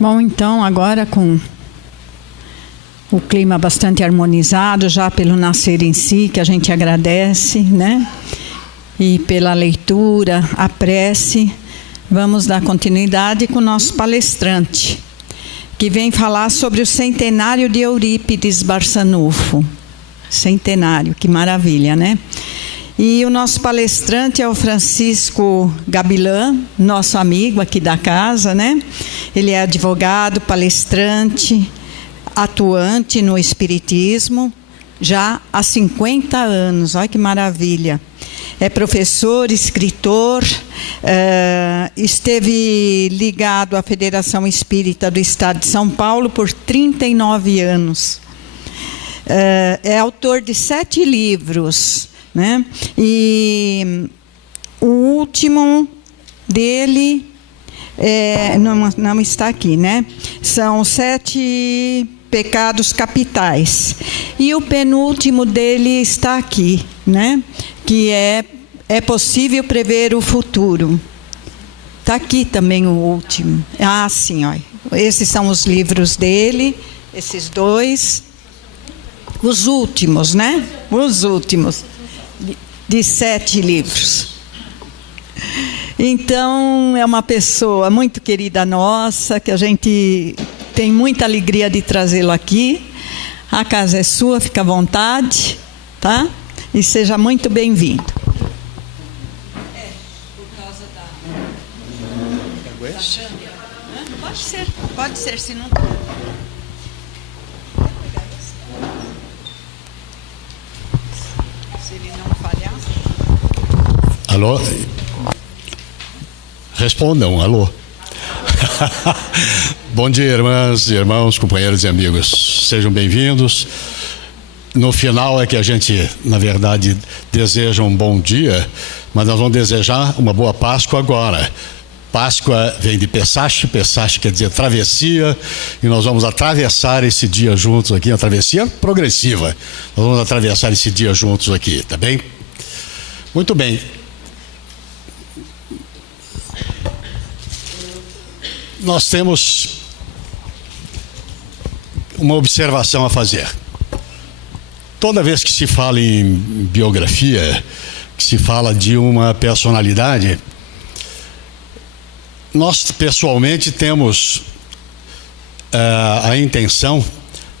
Bom, então, agora com o clima bastante harmonizado, já pelo nascer em si, que a gente agradece, né? E pela leitura, a prece, vamos dar continuidade com o nosso palestrante, que vem falar sobre o centenário de Eurípides Barçanufo. Centenário, que maravilha, né? E o nosso palestrante é o Francisco Gabilan, nosso amigo aqui da casa, né? Ele é advogado, palestrante, atuante no espiritismo, já há 50 anos, olha que maravilha. É professor, escritor, esteve ligado à Federação Espírita do Estado de São Paulo por 39 anos. É autor de 7 livros, né? E o último dele não está aqui, né? São 7 pecados capitais. E o penúltimo dele está aqui, né? Que é possível prever o futuro. Está aqui também o último. Ah, sim, olha. Esses são os livros dele, esses 2. Os últimos, né? Os últimos. De 7 livros. Então, é uma pessoa muito querida nossa, que a gente tem muita alegria de trazê-lo aqui. A casa é sua, fica à vontade, tá? E seja muito bem-vindo. Por causa da câmera. Pode ser, se não... Se ele não falhar... Alô? Respondam, alô. Bom dia, irmãs e irmãos, companheiros e amigos. Sejam bem-vindos. No final é que a gente, na verdade, deseja um bom dia, mas nós vamos desejar uma boa Páscoa agora. Páscoa vem de Pessach, Pessach quer dizer travessia, e nós vamos atravessar esse dia juntos aqui, uma travessia progressiva. Nós vamos atravessar esse dia juntos aqui, tá bem? Muito bem. Nós temos uma observação a fazer. Toda vez que se fala em biografia, que se fala de uma personalidade, nós pessoalmente temos a intenção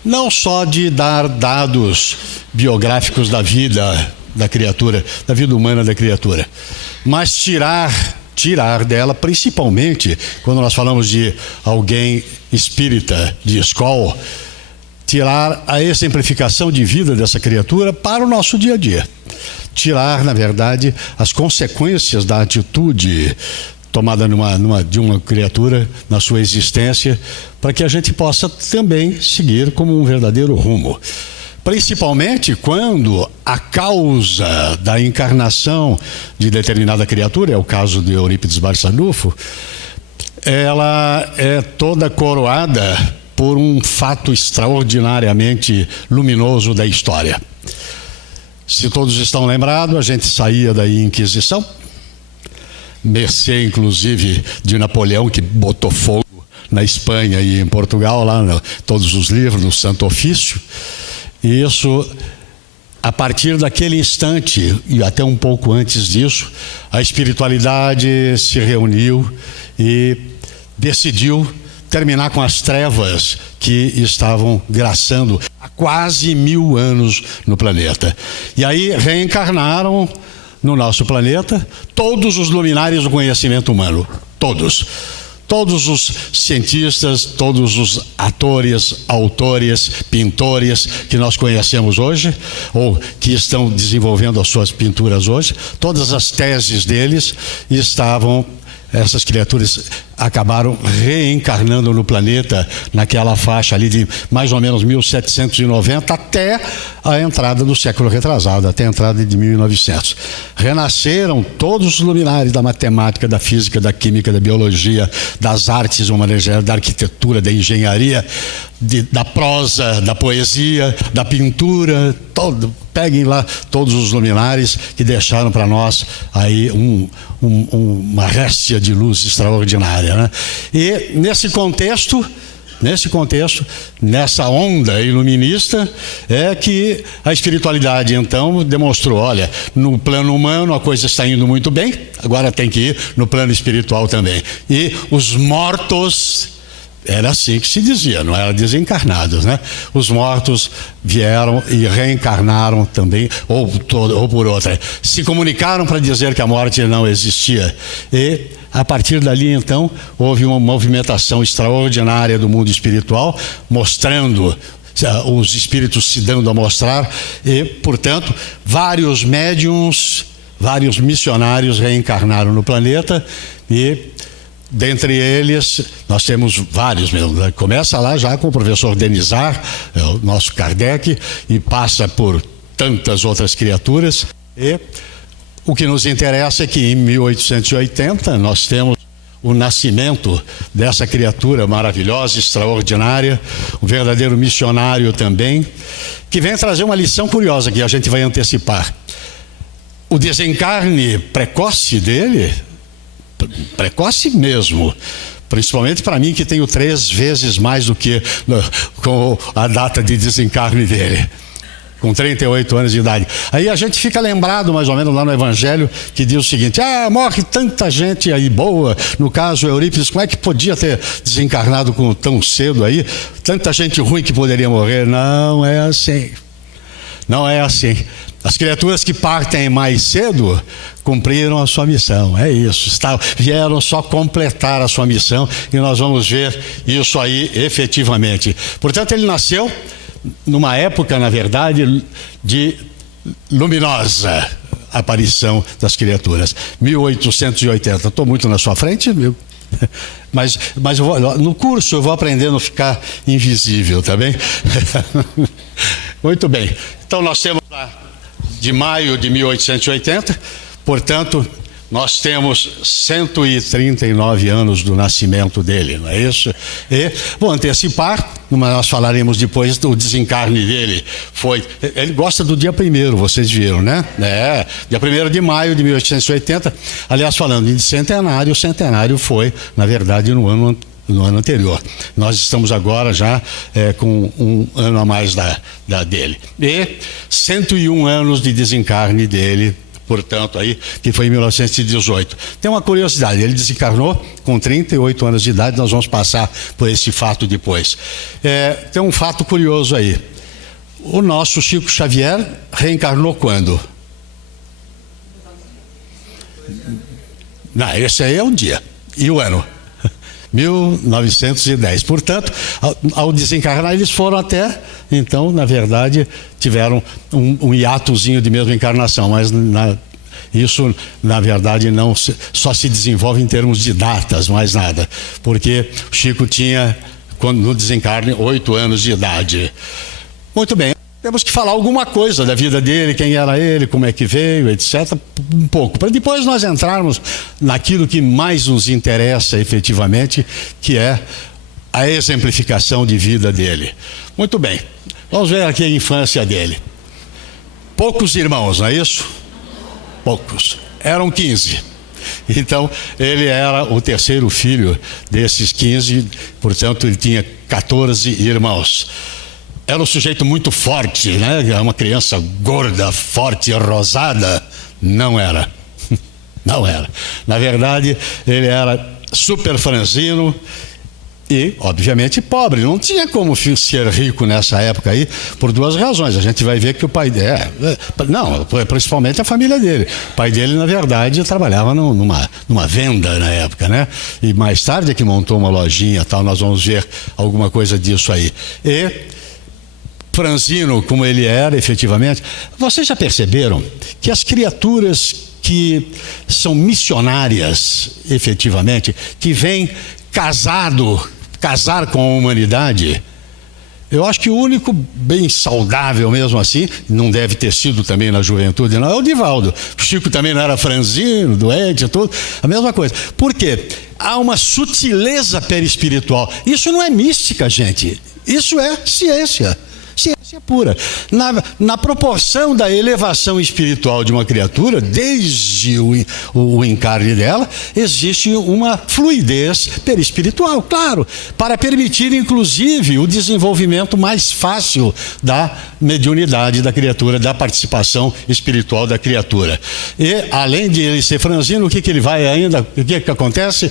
não só de dar dados biográficos da vida da criatura, da vida humana da criatura, mas tirar dela, principalmente quando nós falamos de alguém espírita, de escola, tirar a exemplificação de vida dessa criatura para o nosso dia a dia. Tirar, na verdade, as consequências da atitude tomada de uma criatura na sua existência, para que a gente possa também seguir como um verdadeiro rumo. Principalmente quando a causa da encarnação de determinada criatura, é o caso de Eurípides Barçanufo, ela é toda coroada por um fato extraordinariamente luminoso da história. Se todos estão lembrados, a gente saía da Inquisição, mercê inclusive de Napoleão, que botou fogo na Espanha e em Portugal, lá todos os livros do Santo Ofício. E isso, a partir daquele instante, e até um pouco antes disso, a espiritualidade se reuniu e decidiu terminar com as trevas que estavam graçando há quase 1000 anos no planeta. E aí reencarnaram no nosso planeta todos os luminares do conhecimento humano, todos os cientistas, todos os atores, autores, pintores que nós conhecemos hoje, ou que estão desenvolvendo as suas pinturas hoje, todas as teses deles estavam... Essas criaturas acabaram reencarnando no planeta naquela faixa ali de mais ou menos 1790 até a entrada do século retrasado, até a entrada de 1900. Renasceram todos os luminares da matemática, da física, da química, da biologia, das artes, uma maneira geral, da arquitetura, da engenharia. da prosa, da poesia, da pintura, peguem lá todos os luminares que deixaram para nós aí uma réstia de luz extraordinária, né? E nessa onda iluminista, é que a espiritualidade, então, demonstrou, olha, no plano humano a coisa está indo muito bem, agora tem que ir no plano espiritual também. E os mortos, era assim que se dizia, não era desencarnados, né? Os mortos vieram e reencarnaram também, ou por outra, se comunicaram para dizer que a morte não existia. E a partir dali, então, houve uma movimentação extraordinária do mundo espiritual, mostrando, os espíritos se dando a mostrar, e, portanto, vários médiuns, vários missionários reencarnaram no planeta, e dentre eles, nós temos vários mesmo. Começa lá já com o professor Denizar, o nosso Kardec, e passa por tantas outras criaturas. E o que nos interessa é que em 1880 nós temos o nascimento dessa criatura maravilhosa, extraordinária, um verdadeiro missionário também, que vem trazer uma lição curiosa que a gente vai antecipar. O desencarne precoce dele, precoce mesmo, principalmente para mim que tenho 3 vezes mais do que com a data de desencarne dele, com 38 anos de idade. Aí a gente fica lembrado mais ou menos lá no Evangelho, que diz o seguinte: morre tanta gente aí boa, no caso Eurípides, como é que podia ter desencarnado tão cedo aí, tanta gente ruim que poderia morrer? Não é assim, não é assim. As criaturas que partem mais cedo cumpriram a sua missão, é isso, vieram só completar a sua missão, e nós vamos ver isso aí efetivamente. Portanto, ele nasceu numa época, na verdade, de luminosa aparição das criaturas, 1880. Estou muito na sua frente, meu. Mas no curso eu vou aprender a não ficar invisível, tá bem? Muito bem, então nós temos lá de maio de 1880, portanto, nós temos 139 anos do nascimento dele, não é isso? E vou antecipar, nós falaremos depois do desencarne dele. Ele gosta do dia 1º, vocês viram, né? Dia 1º de maio de 1880. Aliás, falando em centenário, o centenário foi, na verdade, no ano anterior. Nós estamos agora já com um ano a mais dele. E 101 anos de desencarne dele, portanto, aí, que foi em 1918. Tem uma curiosidade, ele desencarnou com 38 anos de idade, nós vamos passar por esse fato depois. Tem um fato curioso aí. O nosso Chico Xavier reencarnou quando? Não, esse aí é o dia. E o ano? 1910. Portanto, ao desencarnar, eles foram até, então, na verdade, tiveram um hiatozinho de mesma encarnação, mas isso, na verdade, não só se desenvolve em termos de datas, mais nada, porque o Chico tinha, no desencarne, 8 anos de idade. Muito bem. Temos que falar alguma coisa da vida dele, quem era ele, como é que veio, etc. Um pouco, para depois nós entrarmos naquilo que mais nos interessa efetivamente, que é a exemplificação de vida dele. Muito bem, vamos ver aqui a infância dele. Poucos irmãos, não é isso? Poucos. Eram 15. Então, ele era o terceiro filho desses 15, portanto, ele tinha 14 irmãos. Era um sujeito muito forte, né? Uma criança gorda, forte, rosada. Não era. Não era. Na verdade, ele era super franzino e, obviamente, pobre. Não tinha como ser rico nessa época aí, por 2 razões. A gente vai ver que o pai dele... Não, principalmente a família dele. O pai dele, na verdade, trabalhava numa venda na época, né? E mais tarde é que montou uma lojinha e tal. Nós vamos ver alguma coisa disso aí. E franzino como ele era, efetivamente. Vocês já perceberam que as criaturas que são missionárias, efetivamente, que vêm casar com a humanidade, eu acho que o único bem saudável mesmo assim, não deve ter sido também na juventude, não, é o Divaldo. O Chico também não era franzino, doente, tudo, a mesma coisa. Por quê? Há uma sutileza perispiritual. Isso não é mística, gente. Isso é ciência. Ciência pura. Na proporção da elevação espiritual de uma criatura, desde o encarne dela, existe uma fluidez perispiritual, claro, para permitir, inclusive, o desenvolvimento mais fácil da mediunidade da criatura, da participação espiritual da criatura. E, além de ele ser franzino, o que ele vai ainda, o que acontece?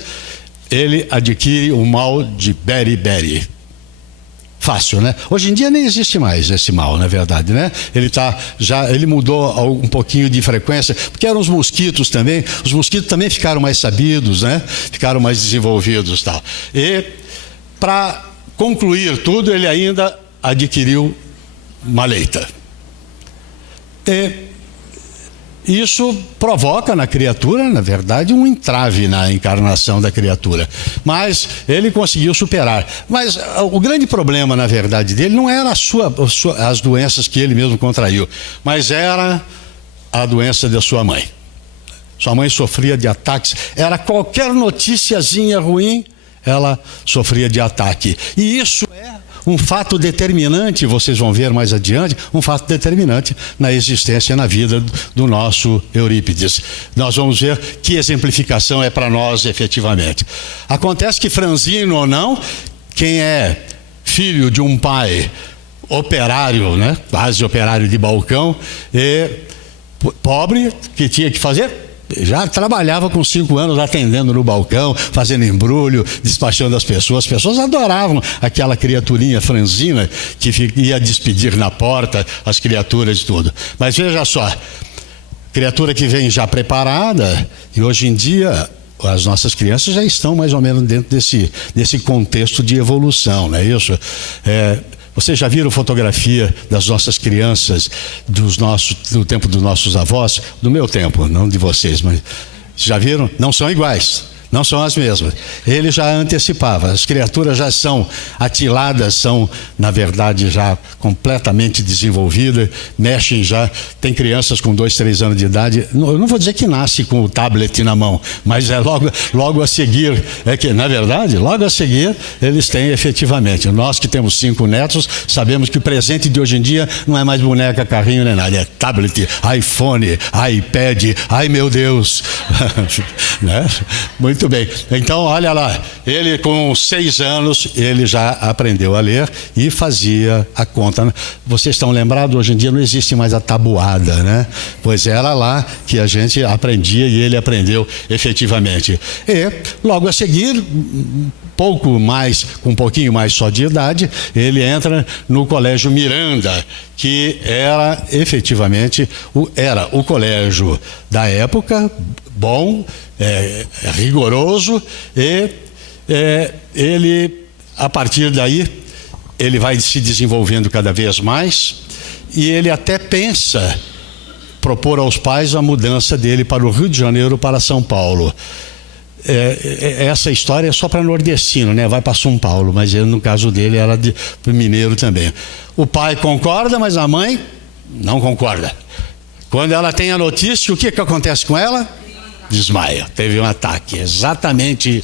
Ele adquire o mal de beri-beri. Fácil, né? Hoje em dia nem existe mais esse mal, na verdade, né? Ele mudou um pouquinho de frequência, porque eram os mosquitos também. Os mosquitos também ficaram mais sabidos, né? Ficaram mais desenvolvidos, tal. E para concluir tudo, ele ainda adquiriu maleita. E isso provoca na criatura, na verdade, um entrave na encarnação da criatura. Mas ele conseguiu superar. Mas o grande problema, na verdade, dele não era as doenças que ele mesmo contraiu, mas era a doença da sua mãe. Sua mãe sofria de ataques. Era qualquer noticiazinha ruim, ela sofria de ataque. E isso é um fato determinante, vocês vão ver mais adiante, um fato determinante na existência, na vida do nosso Eurípides. Nós vamos ver que exemplificação é para nós efetivamente. Acontece que, franzino ou não, quem é filho de um pai operário, né, quase operário de balcão, e pobre, que tinha que fazer? Já trabalhava com 5 anos atendendo no balcão, fazendo embrulho, despachando as pessoas. As pessoas adoravam aquela criaturinha franzina que ia despedir na porta as criaturas e tudo. Mas veja só, criatura que vem já preparada, e hoje em dia as nossas crianças já estão mais ou menos dentro desse contexto de evolução, não é isso? Vocês já viram fotografia das nossas crianças do tempo dos nossos avós? Do meu tempo, não de vocês, mas já viram? Não são iguais, não são as mesmas. Ele já antecipava, as criaturas já são atiladas, são, na verdade, já completamente desenvolvidas, mexem já. Tem crianças com 2, 3 anos de idade, eu não vou dizer que nasce com o tablet na mão, mas é logo a seguir, é que, na verdade, logo a seguir, eles têm efetivamente. Nós que temos 5 netos, sabemos que o presente de hoje em dia não é mais boneca, carrinho, nem nada, é tablet, iPhone, iPad, ai meu Deus, né? Muito bem, então olha lá, ele com 6 anos, ele já aprendeu a ler e fazia a conta. Vocês estão lembrados, hoje em dia não existe mais a tabuada, né? Pois era lá que a gente aprendia e ele aprendeu efetivamente. E logo a seguir, com um pouquinho mais só de idade, ele entra no Colégio Miranda, que era efetivamente o colégio da época, bom, rigoroso, e ele, a partir daí, ele vai se desenvolvendo cada vez mais, e ele até pensa propor aos pais a mudança dele para o Rio de Janeiro, para São Paulo. Essa história é só para nordestino, né? Vai para São Paulo, mas ele, no caso dele, era de mineiro também. O pai concorda, mas a mãe não concorda. Quando ela tem a notícia, o que acontece com ela? Desmaia, teve um ataque, exatamente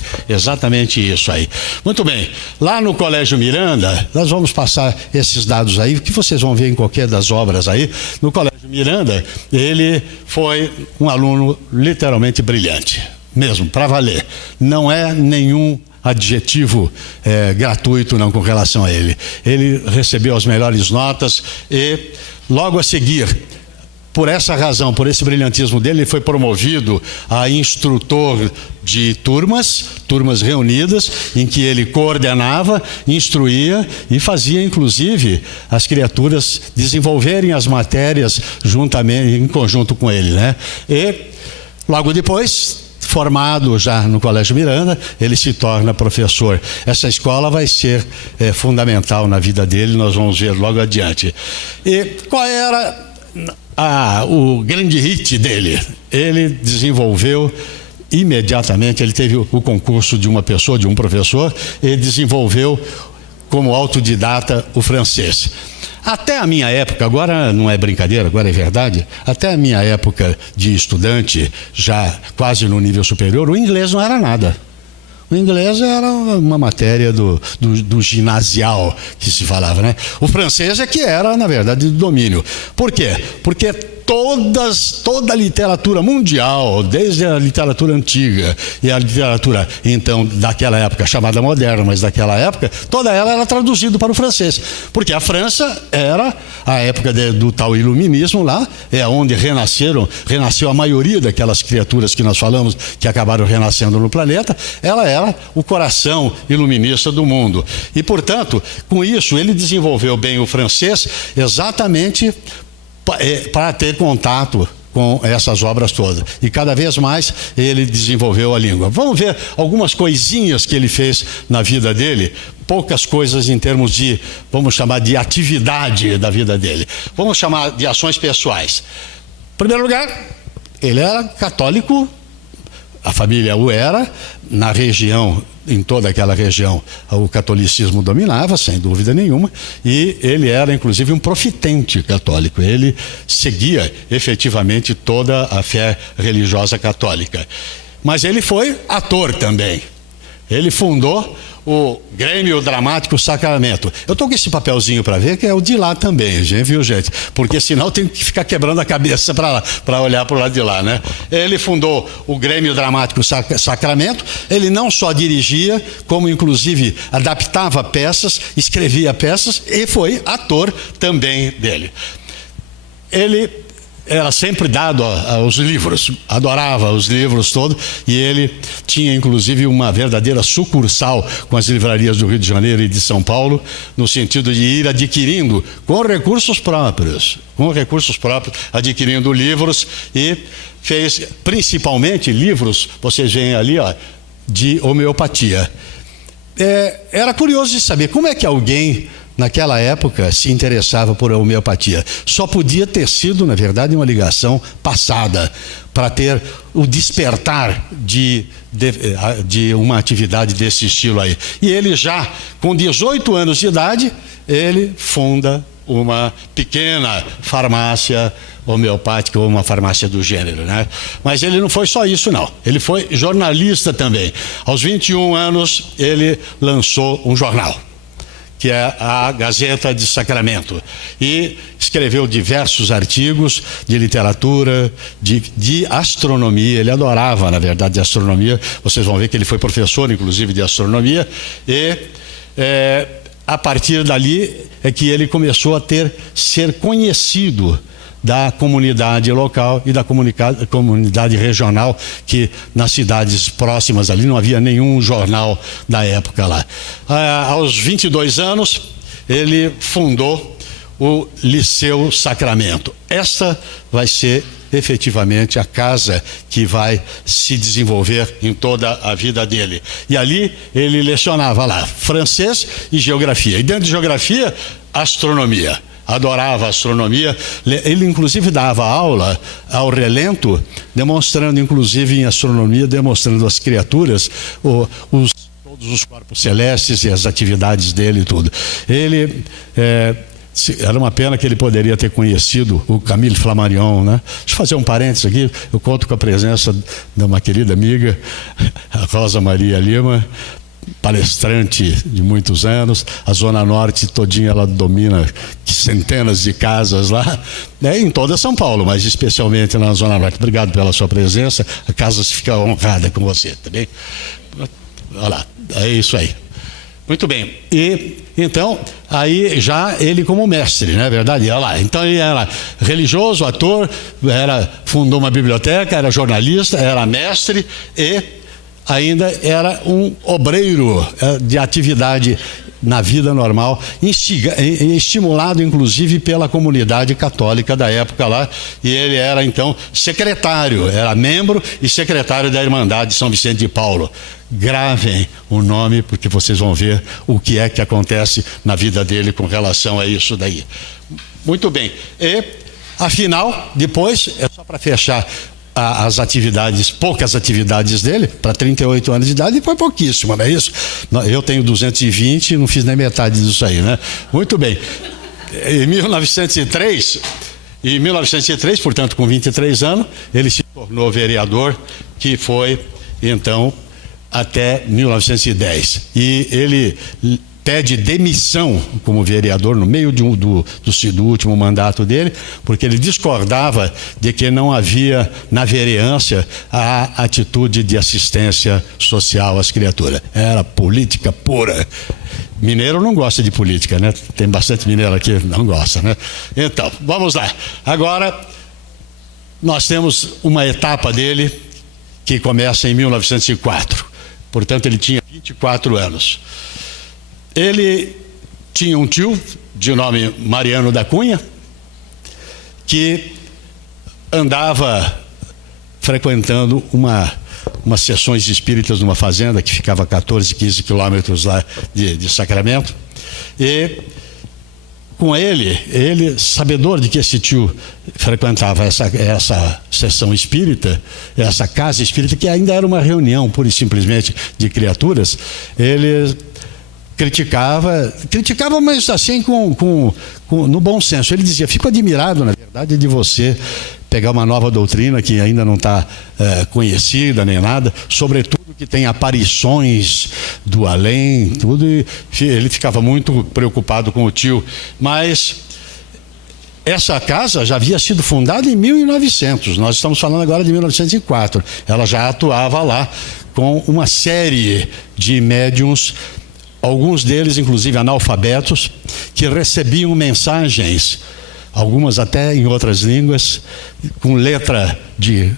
isso aí. Muito bem, lá no Colégio Miranda, nós vamos passar esses dados aí, que vocês vão ver em qualquer das obras aí. No Colégio Miranda, ele foi um aluno literalmente brilhante, mesmo, para valer. Não é nenhum adjetivo gratuito não com relação a ele. Ele recebeu as melhores notas e logo a seguir, por essa razão, por esse brilhantismo dele, ele foi promovido a instrutor de turmas reunidas, em que ele coordenava, instruía e fazia, inclusive, as criaturas desenvolverem as matérias juntamente, em conjunto com ele, né? E logo depois, formado já no Colégio Miranda, ele se torna professor. Essa escola vai ser fundamental na vida dele, nós vamos ver logo adiante. E qual era o grande hit dele? Ele desenvolveu imediatamente, ele teve o concurso de uma pessoa, de um professor, e desenvolveu como autodidata o francês. Até a minha época, agora não é brincadeira, agora é verdade, até a minha época de estudante, já quase no nível superior, o inglês não era nada. O inglês era uma matéria do ginasial que se falava, né? O francês é que era, na verdade, do domínio. Por quê? Porque toda a literatura mundial, desde a literatura antiga e a literatura, então, daquela época, chamada moderna, mas daquela época, toda ela era traduzida para o francês. Porque a França era a época do tal iluminismo lá, é onde renasceu a maioria daquelas criaturas que nós falamos, que acabaram renascendo no planeta. Ela era o coração iluminista do mundo. E, portanto, com isso, ele desenvolveu bem o francês exatamente para ter contato com essas obras todas. E cada vez mais ele desenvolveu a língua. Vamos ver algumas coisinhas que ele fez na vida dele, poucas coisas em termos de, vamos chamar de atividade da vida dele. Vamos chamar de ações pessoais. Em primeiro lugar, ele era católico, a família o era, na região, em toda aquela região, o catolicismo dominava, sem dúvida nenhuma, e ele era, inclusive, um profitente católico. Ele seguia, efetivamente, toda a fé religiosa católica. Mas ele foi ator também. Ele fundou o Grêmio Dramático Sacramento. Eu estou com esse papelzinho para ver, que é o de lá também, viu, gente? Porque senão tem que ficar quebrando a cabeça para olhar para o lado de lá, né? Ele fundou o Grêmio Dramático Sacramento. Ele não só dirigia, como inclusive adaptava peças, escrevia peças e foi ator também dele. Ele era sempre dado aos livros, adorava os livros todos, e ele tinha inclusive uma verdadeira sucursal com as livrarias do Rio de Janeiro e de São Paulo, no sentido de ir adquirindo com recursos próprios, adquirindo livros, e fez principalmente livros, vocês veem ali, ó, de homeopatia. Era curioso de saber como é que alguém naquela época se interessava por homeopatia. Só podia ter sido, na verdade, uma ligação passada para ter o despertar de uma atividade desse estilo aí. E ele já, com 18 anos de idade, ele funda uma pequena farmácia homeopática, ou uma farmácia do gênero, né? Mas ele não foi só isso, não. Ele foi jornalista também. Aos 21 anos, ele lançou um jornal, que é a Gazeta de Sacramento, e escreveu diversos artigos de literatura, de astronomia. Ele adorava, na verdade, astronomia. Vocês vão ver que ele foi professor, inclusive, de astronomia, e a partir dali é que ele começou a ser conhecido da comunidade local e da comunidade regional, que nas cidades próximas ali não havia nenhum jornal da época lá. Aos 22 anos, ele fundou o Liceu Sacramento. Esta vai ser efetivamente a casa que vai se desenvolver em toda a vida dele. E ali ele lecionava lá francês e geografia. E dentro de geografia, astronomia. Adorava a astronomia. Ele inclusive dava aula ao relento, demonstrando inclusive em astronomia, demonstrando as criaturas, todos os corpos celestes e as atividades dele e tudo. Ele era uma pena que ele poderia ter conhecido o Camille Flammarion, né? Deixa eu fazer um parênteses aqui. Eu conto com a presença de uma querida amiga, a Rosa Maria Lima, palestrante de muitos anos. A Zona Norte todinha ela domina centenas de casas lá, né, em toda São Paulo, mas especialmente na Zona Norte. Obrigado pela sua presença. A casa fica honrada com você, tá bem? Olha lá, é isso aí. Muito bem. E então, aí já ele como mestre, não é verdade? Olha lá. Então ele era religioso, ator, fundou uma biblioteca, era jornalista, era mestre e ainda era um obreiro de atividade na vida normal, estimulado inclusive pela comunidade católica da época lá, e ele era então secretário, era membro e secretário da Irmandade de São Vicente de Paulo. Gravem o nome, porque vocês vão ver o que é que acontece na vida dele com relação a isso daí. Muito bem. E, afinal, depois, é só para fechar as atividades, poucas atividades dele, para 38 anos de idade, foi pouquíssimo, não é isso? Eu tenho 220 e não fiz nem metade disso aí, né? Muito bem. Em 1903, portanto, com 23 anos, ele se tornou vereador, que foi, então, até 1910. E ele pede demissão como vereador no meio do último mandato dele, porque ele discordava de que não havia na vereança a atitude de assistência social às criaturas. Era política pura. Mineiro não gosta de política, né? Tem bastante mineiro aqui que não gosta, né? Então, vamos lá. Agora, nós temos uma etapa dele que começa em 1904. Portanto, ele tinha 24 anos. Ele tinha um tio, de nome Mariano da Cunha, que andava frequentando umas sessões espíritas numa fazenda que ficava a 14, 15 quilômetros lá de Sacramento. E com ele, sabedor de que esse tio frequentava essa sessão espírita, essa casa espírita, que ainda era uma reunião, pura e simplesmente, de criaturas, ele criticava, mas assim no bom senso. Ele dizia: fico admirado, na verdade, de você pegar uma nova doutrina que ainda não está conhecida nem nada, sobretudo que tem aparições do além, tudo. E ele ficava muito preocupado com o tio. Mas essa casa já havia sido fundada em 1900, nós estamos falando agora de 1904. Ela já atuava lá com uma série de médiuns, alguns deles inclusive analfabetos, que recebiam mensagens, algumas até em outras línguas, com letra de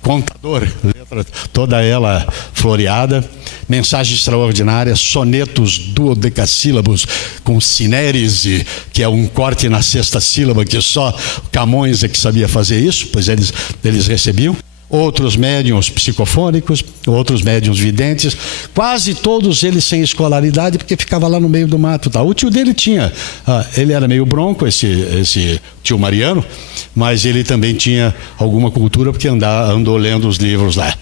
contador, letra toda ela floreada, mensagens extraordinárias, sonetos duodecassílabos com sinérese, que é um corte na sexta sílaba, que só Camões é que sabia fazer isso, pois eles recebiam. Outros médiuns psicofônicos, outros médiuns videntes, quase todos eles sem escolaridade, porque ficava lá no meio do mato. Tá? O tio dele ele era meio bronco, esse tio Mariano, mas ele também tinha alguma cultura, porque andou lendo os livros lá.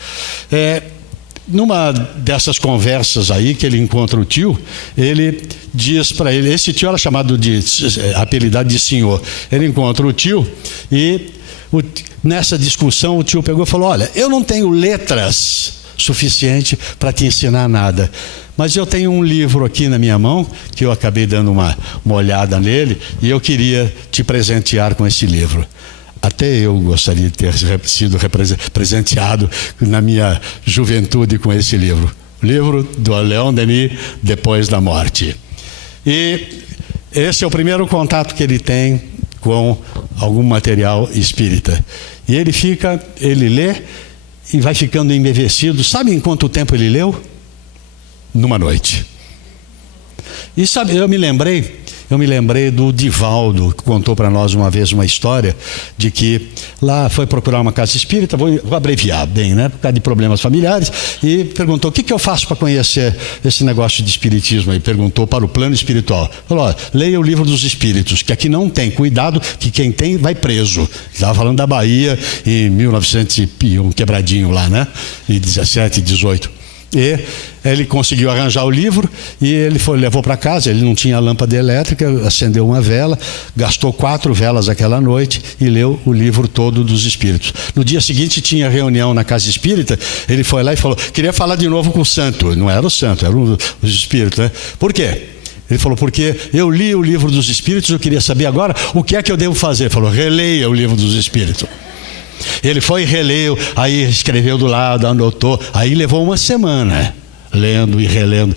Numa dessas conversas aí que ele encontra o tio, ele diz para ele, esse tio era chamado apelidado de senhor. Ele encontra o tio e nessa discussão o tio pegou e falou: olha, eu não tenho letras suficiente para te ensinar nada, mas eu tenho um livro aqui na minha mão, que eu acabei dando uma olhada nele, e eu queria te presentear com esse livro. Até eu gostaria de ter sido presenteado na minha juventude com esse livro. O livro do Leon Denis, Depois da Morte. E esse é o primeiro contato que ele tem com algum material espírita. E ele lê e vai ficando embevecido. Sabe em quanto tempo ele leu? Numa noite. E sabe, eu me lembrei do Divaldo, que contou para nós uma vez uma história de que lá foi procurar uma casa espírita, vou abreviar bem, né, por causa de problemas familiares, e perguntou: o que eu faço para conhecer esse negócio de espiritismo? E perguntou para o plano espiritual. Falou: ó, leia o livro dos espíritos, que aqui não tem, cuidado que quem tem vai preso. Estava falando da Bahia em 1901, quebradinho lá, né, em 17, 18. E ele conseguiu arranjar o livro e ele levou para casa. Ele não tinha lâmpada elétrica, acendeu uma vela, gastou 4 velas aquela noite e leu o livro todo dos espíritos. No dia seguinte tinha reunião na casa espírita. Ele foi lá e falou: queria falar de novo com o santo. Não era o santo, eram os espíritos, né? Por quê? Ele falou: porque eu li o livro dos espíritos, eu queria saber agora o que é que eu devo fazer. Ele falou: releia o livro dos espíritos. Ele foi e releu, aí escreveu do lado, anotou, aí levou uma semana lendo e relendo,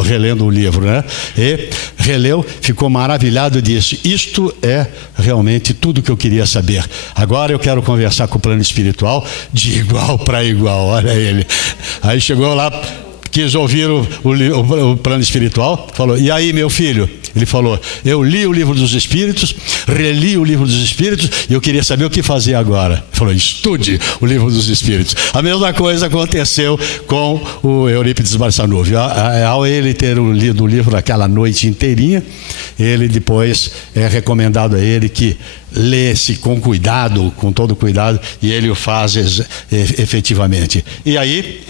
relendo o livro, né? E releu, ficou maravilhado e disse: isto é realmente tudo que eu queria saber. Agora eu quero conversar com o plano espiritual de igual para igual. Olha ele. Aí chegou lá, quis ouvir o plano espiritual, falou: e aí, meu filho? Ele falou: eu li o livro dos espíritos, reli o livro dos espíritos e eu queria saber o que fazer agora. Ele falou: estude o livro dos espíritos. A mesma coisa aconteceu com o Eurípides Barçanufo. Ao ele ter lido o livro aquela noite inteirinha, ele depois é recomendado a ele que lê-se com cuidado, com todo cuidado, e ele o faz efetivamente. E aí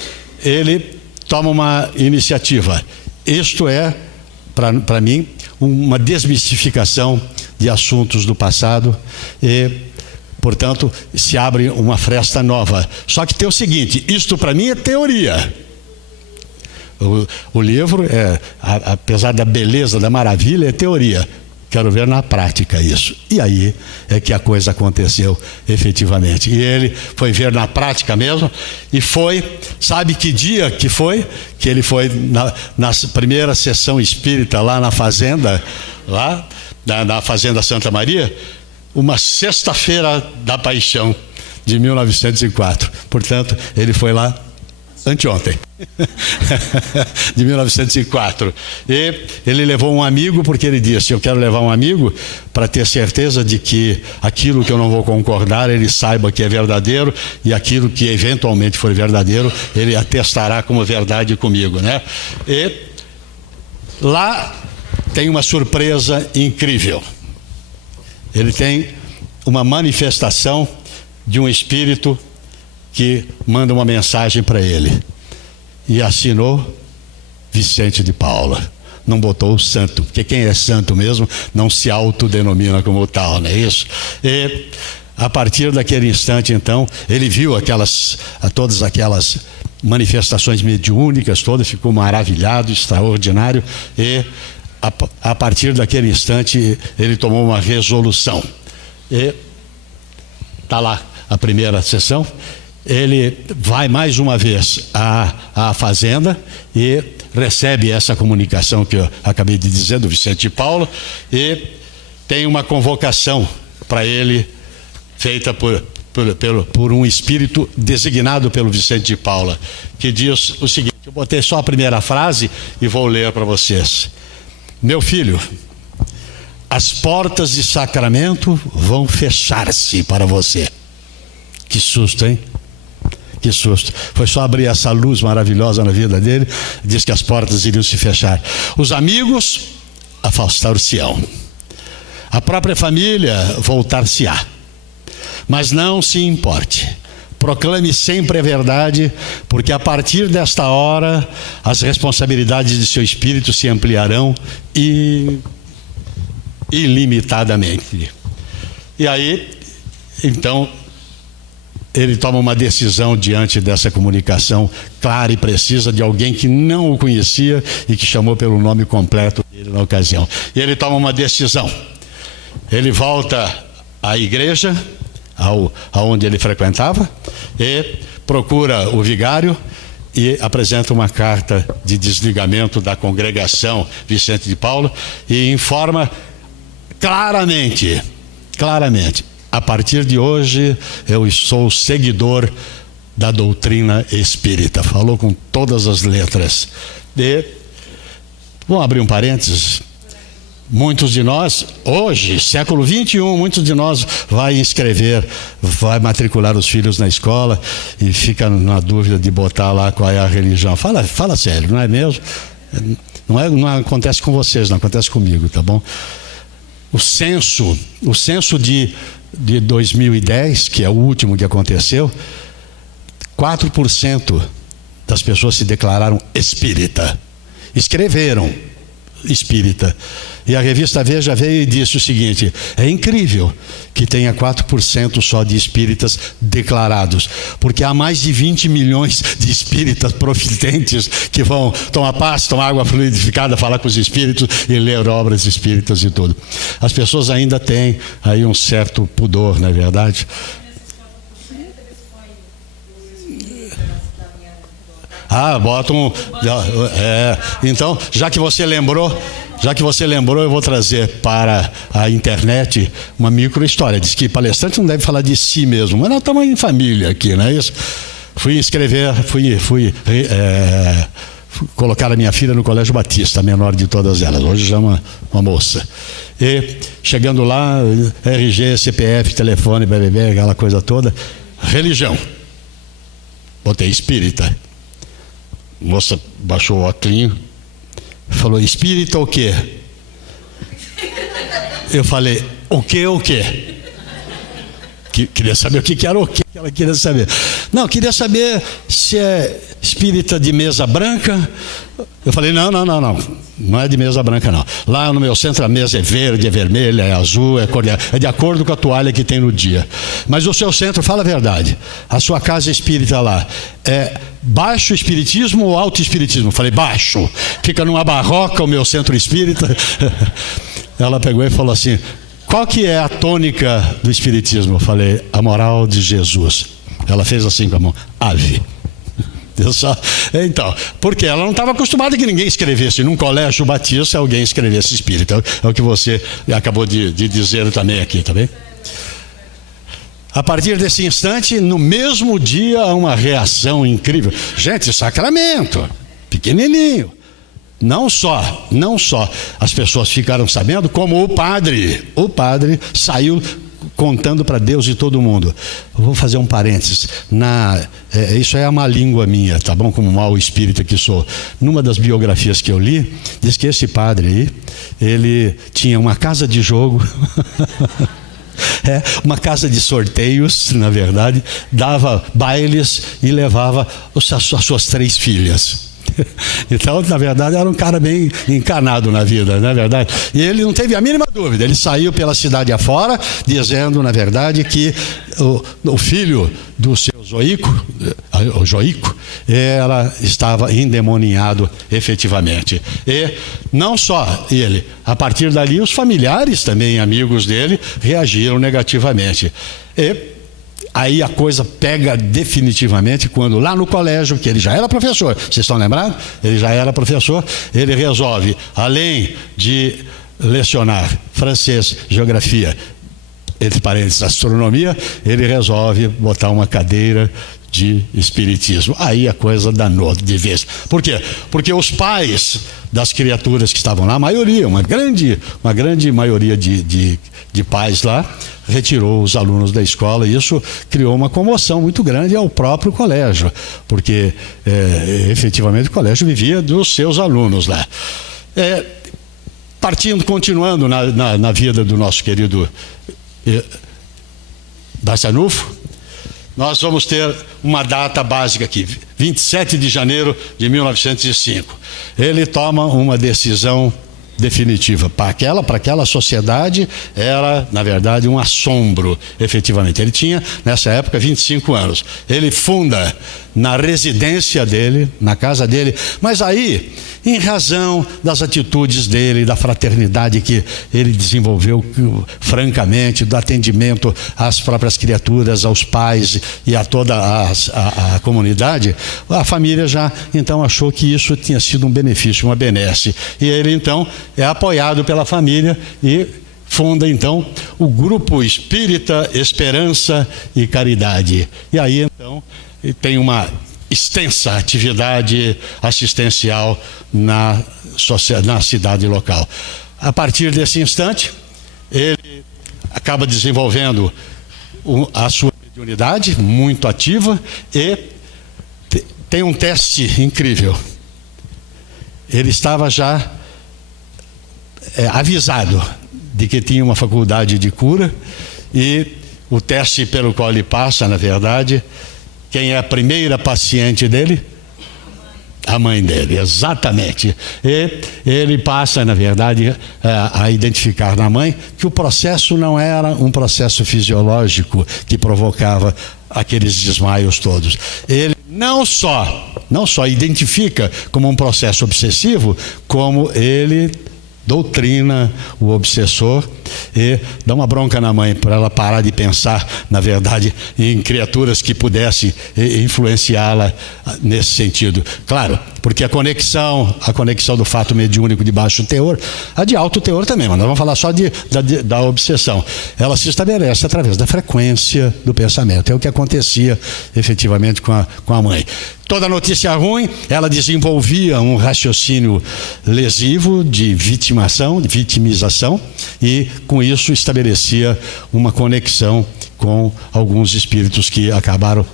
ele toma uma iniciativa. Isto é, para mim, uma desmistificação de assuntos do passado e, portanto, se abre uma fresta nova. Só que tem o seguinte: isto para mim é teoria. O livro, apesar da beleza, da maravilha, é teoria. Quero ver na prática isso. E aí é que a coisa aconteceu efetivamente. E ele foi ver na prática mesmo. E foi, sabe que dia que foi? Que ele foi na primeira sessão espírita lá na fazenda, lá na Fazenda Santa Maria, uma sexta-feira da Paixão de 1904. Portanto, ele foi lá anteontem, de 1904. E ele levou um amigo, porque ele disse: eu quero levar um amigo para ter certeza de que aquilo que eu não vou concordar, ele saiba que é verdadeiro, e aquilo que eventualmente for verdadeiro, ele atestará como verdade comigo, né? E lá tem uma surpresa incrível. Ele tem uma manifestação de um espírito que manda uma mensagem para ele, e assinou Vicente de Paula. Não botou o santo, porque quem é santo mesmo não se autodenomina como tal, não é isso? E a partir daquele instante, então, ele viu todas aquelas manifestações mediúnicas todas, ficou maravilhado, extraordinário, e a partir daquele instante ele tomou uma resolução. E está lá a primeira sessão. Ele vai mais uma vez à fazenda e recebe essa comunicação que eu acabei de dizer do Vicente de Paula, e tem uma convocação para ele feita por um espírito designado pelo Vicente de Paula, que diz o seguinte: eu botei só a primeira frase e vou ler para vocês. Meu filho, as portas de Sacramento vão fechar-se para você. Que susto, hein? Que susto. Foi só abrir essa luz maravilhosa na vida dele, diz que as portas iriam se fechar. Os amigos afastar-se-ão. A própria família voltar-se-á. Mas não se importe. Proclame sempre a verdade, porque a partir desta hora as responsabilidades de seu espírito se ampliarão ilimitadamente. E aí, então, ele toma uma decisão diante dessa comunicação clara e precisa de alguém que não o conhecia e que chamou pelo nome completo dele na ocasião. E ele toma uma decisão. Ele volta à igreja, aonde ele frequentava, e procura o vigário e apresenta uma carta de desligamento da congregação Vicente de Paula e informa claramente, a partir de hoje eu sou seguidor da doutrina espírita. Falou com todas as letras. E vamos abrir um parênteses. Muitos de nós, hoje, século 21, muitos de nós vai matricular os filhos na escola e fica na dúvida de botar lá qual é a religião. Fala sério, não é mesmo? Não acontece com vocês, não acontece comigo, tá bom? O censo de 2010, que é o último que aconteceu, 4% das pessoas se declararam espírita. Escreveram espírita. E a revista Veja veio e disse o seguinte: é incrível que tenha 4% só de espíritas declarados, porque há mais de 20 milhões de espíritas profitentes que vão tomar passe, tomar água fluidificada, falar com os espíritos e ler obras espíritas e tudo. As pessoas ainda têm aí um certo pudor, não é verdade? Botam. Então, já que você lembrou, eu vou trazer para a internet uma micro história. Diz que palestrante não deve falar de si mesmo, mas nós estamos em família aqui, não é isso? Fui colocar a minha filha no Colégio Batista, a menor de todas elas. Hoje já é uma moça. E chegando lá, RG, CPF, telefone, BBB, aquela coisa toda. Religião. Botei espírita. A moça baixou o óculos, falou: espírita o quê? Eu falei: o quê? queria saber o que era o que ela queria saber. Não, queria saber se é espírita de mesa branca. Eu falei, não é de mesa branca não. Lá no meu centro a mesa é verde, é vermelha, é azul, é de acordo com a toalha que tem no dia. Mas o seu centro, fala a verdade, a sua casa espírita lá, é baixo espiritismo ou alto espiritismo? Eu falei, baixo. Fica numa barroca o meu centro espírita. Ela pegou e falou assim, qual que é a tônica do espiritismo? Eu falei, a moral de Jesus. Ela fez assim com a mão, ave. Então, porque ela não estava acostumada que ninguém escrevesse num colégio batista, alguém escrevesse espírita. É o que você acabou de dizer também aqui, tá bem? A partir desse instante, no mesmo dia, há uma reação incrível. Gente, sacramento, pequenininho. Não só as pessoas ficaram sabendo, como o padre saiu contando para Deus e todo mundo. Eu vou fazer um parênteses. Isso é uma língua minha, tá bom? Como mau espírita que sou. Numa das biografias que eu li, diz que esse padre aí, ele tinha uma casa de jogo, uma casa de sorteios, na verdade, dava bailes e levava as suas 3 filhas. Então, na verdade, era um cara bem encanado na vida, não é verdade? E ele não teve a mínima dúvida, ele saiu pela cidade afora, dizendo, na verdade, que o filho do seu Joico, estava endemoniado efetivamente. E não só ele, a partir dali, os familiares também, amigos dele, reagiram negativamente. E aí a coisa pega definitivamente quando lá no colégio, que ele já era professor, vocês estão lembrados? Ele já era professor, ele resolve, além de lecionar francês, geografia, entre parênteses, astronomia, ele resolve botar uma cadeira de espiritismo. Aí a coisa danou de vez. Por quê? Porque os pais das criaturas que estavam lá, a maioria, uma grande maioria de pais lá, retirou os alunos da escola, e isso criou uma comoção muito grande ao próprio colégio, porque efetivamente o colégio vivia dos seus alunos lá. Continuando na vida do nosso querido Barçanufo, nós vamos ter uma data básica aqui, 27 de janeiro de 1905. Ele toma uma decisão definitiva. Para aquela sociedade era, na verdade, um assombro, efetivamente. Ele tinha, nessa época, 25 anos. Ele funda na residência dele, na casa dele, mas aí, em razão das atitudes dele, da fraternidade que ele desenvolveu francamente, do atendimento às próprias criaturas, aos pais e a toda a comunidade, a família já então achou que isso tinha sido um benefício, uma benesse. E ele então é apoiado pela família e funda então o Grupo Espírita Esperança e Caridade. E aí então tem uma extensa atividade assistencial na cidade local. A partir desse instante, ele acaba desenvolvendo a sua mediunidade muito ativa e tem um teste incrível. Ele estava já avisado de que tinha uma faculdade de cura, e o teste pelo qual ele passa, na verdade, quem é a primeira paciente dele? A mãe dele, exatamente. E ele passa, na verdade, a identificar na mãe que o processo não era um processo fisiológico que provocava aqueles desmaios todos. Ele não só identifica como um processo obsessivo, como ele doutrina o obsessor e dá uma bronca na mãe para ela parar de pensar, na verdade, em criaturas que pudessem influenciá-la nesse sentido. Claro, porque a conexão do fato mediúnico de baixo teor, a de alto teor também, mas nós vamos falar só da obsessão. Ela se estabelece através da frequência do pensamento. É o que acontecia efetivamente com a mãe. Toda notícia ruim, ela desenvolvia um raciocínio lesivo de vitimização, e com isso estabelecia uma conexão com alguns espíritos que acabaram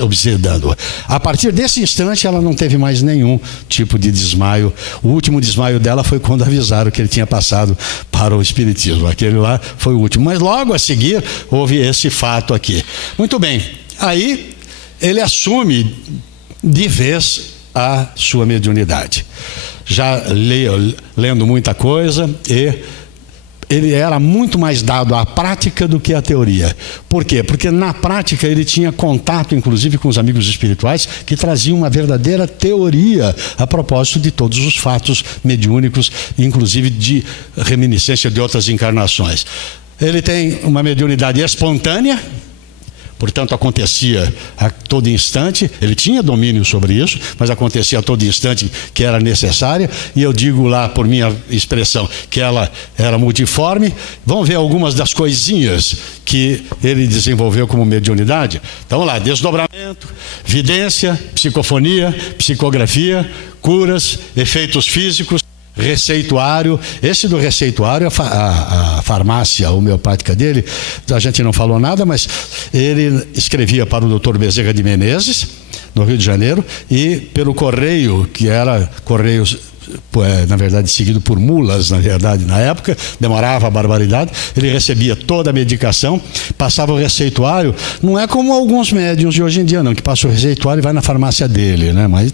obsedando-a. A partir desse instante, ela não teve mais nenhum tipo de desmaio. O último desmaio dela foi quando avisaram que ele tinha passado para o espiritismo. Aquele lá foi o último. Mas logo a seguir, houve esse fato aqui. Muito bem. Aí, ele assume de vez a sua mediunidade. Já lendo muita coisa, e ele era muito mais dado à prática do que à teoria. Por quê? Porque na prática ele tinha contato, inclusive, com os amigos espirituais que traziam uma verdadeira teoria a propósito de todos os fatos mediúnicos, inclusive de reminiscência de outras encarnações. Ele tem uma mediunidade espontânea, portanto acontecia a todo instante. Ele tinha domínio sobre isso, mas acontecia a todo instante que era necessária, e eu digo lá, por minha expressão, que ela era multiforme. Vamos ver algumas das coisinhas que ele desenvolveu como mediunidade. Então vamos lá: desdobramento, vidência, psicofonia, psicografia, curas, efeitos físicos, receituário. Esse do receituário, a farmácia homeopática dele, a gente não falou nada, mas ele escrevia para o Dr. Bezerra de Menezes, no Rio de Janeiro, e pelo correio, que era correio, na verdade, seguido por mulas, na verdade, na época, demorava a barbaridade. Ele recebia toda a medicação, passava o receituário. Não é como alguns médiuns de hoje em dia, não, que passa o receituário e vai na farmácia dele, né? Mas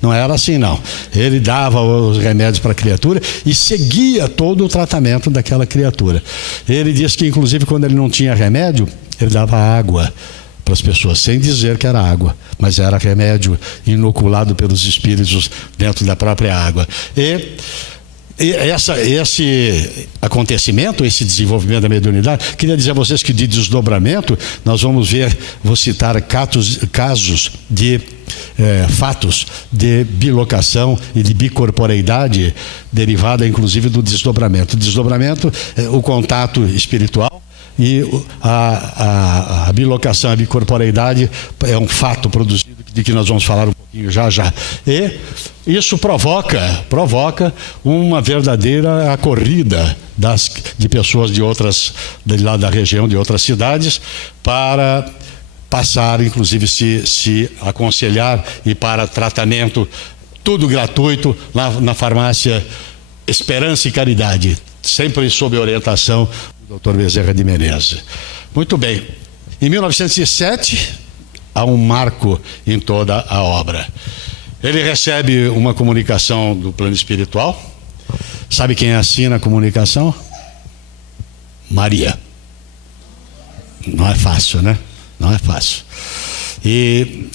não era assim, não. Ele dava os remédios para a criatura e seguia todo o tratamento daquela criatura. Ele disse que, inclusive, quando ele não tinha remédio, ele dava água para as pessoas, sem dizer que era água, mas era remédio inoculado pelos espíritos dentro da própria água. E esse acontecimento, esse desenvolvimento da mediunidade, queria dizer a vocês que de desdobramento nós vamos ver, vou citar casos de fatos de bilocação e de bicorporeidade derivada inclusive do desdobramento. O desdobramento é o contato espiritual, e a bilocação, a bicorporeidade é um fato produzido de que nós vamos falar um pouquinho já. E isso provoca uma verdadeira acorrida de pessoas de lá da região, de outras cidades, para passar, inclusive, se aconselhar e para tratamento, tudo gratuito, lá na farmácia Esperança e Caridade, sempre sob orientação do Dr. Bezerra de Menezes. Muito bem. Em 1907, há um marco em toda a obra. Ele recebe uma comunicação do plano espiritual. Sabe quem assina a comunicação? Maria. Não é fácil, né? Não é fácil. E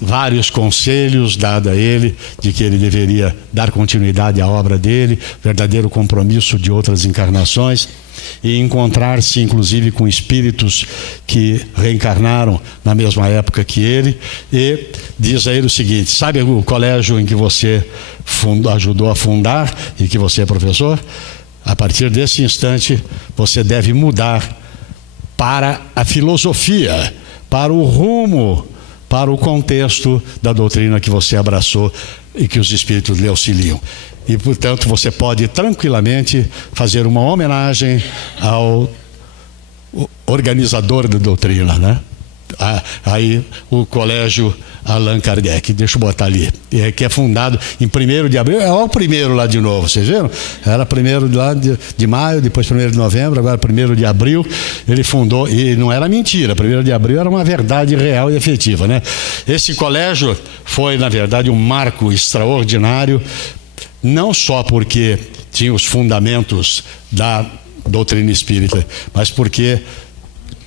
vários conselhos dados a ele de que ele deveria dar continuidade à obra dele, verdadeiro compromisso de outras encarnações, e encontrar-se inclusive com espíritos que reencarnaram na mesma época que ele. E diz a ele o seguinte: sabe o colégio em que você ajudou a fundar e que você é professor? A partir desse instante você deve mudar para a filosofia, para o rumo, para o contexto da doutrina que você abraçou e que os espíritos lhe auxiliam. E, portanto, você pode tranquilamente fazer uma homenagem ao organizador da doutrina, né? Aí o colégio Allan Kardec, deixa eu botar ali, que é fundado em 1º de abril, é o primeiro lá de novo, vocês viram? Era 1º lá de maio, depois 1º de novembro, agora 1º de abril, ele fundou, e não era mentira, 1º de abril era uma verdade real e efetiva, né? Esse colégio foi, na verdade, um marco extraordinário, não só porque tinha os fundamentos da doutrina espírita, mas porque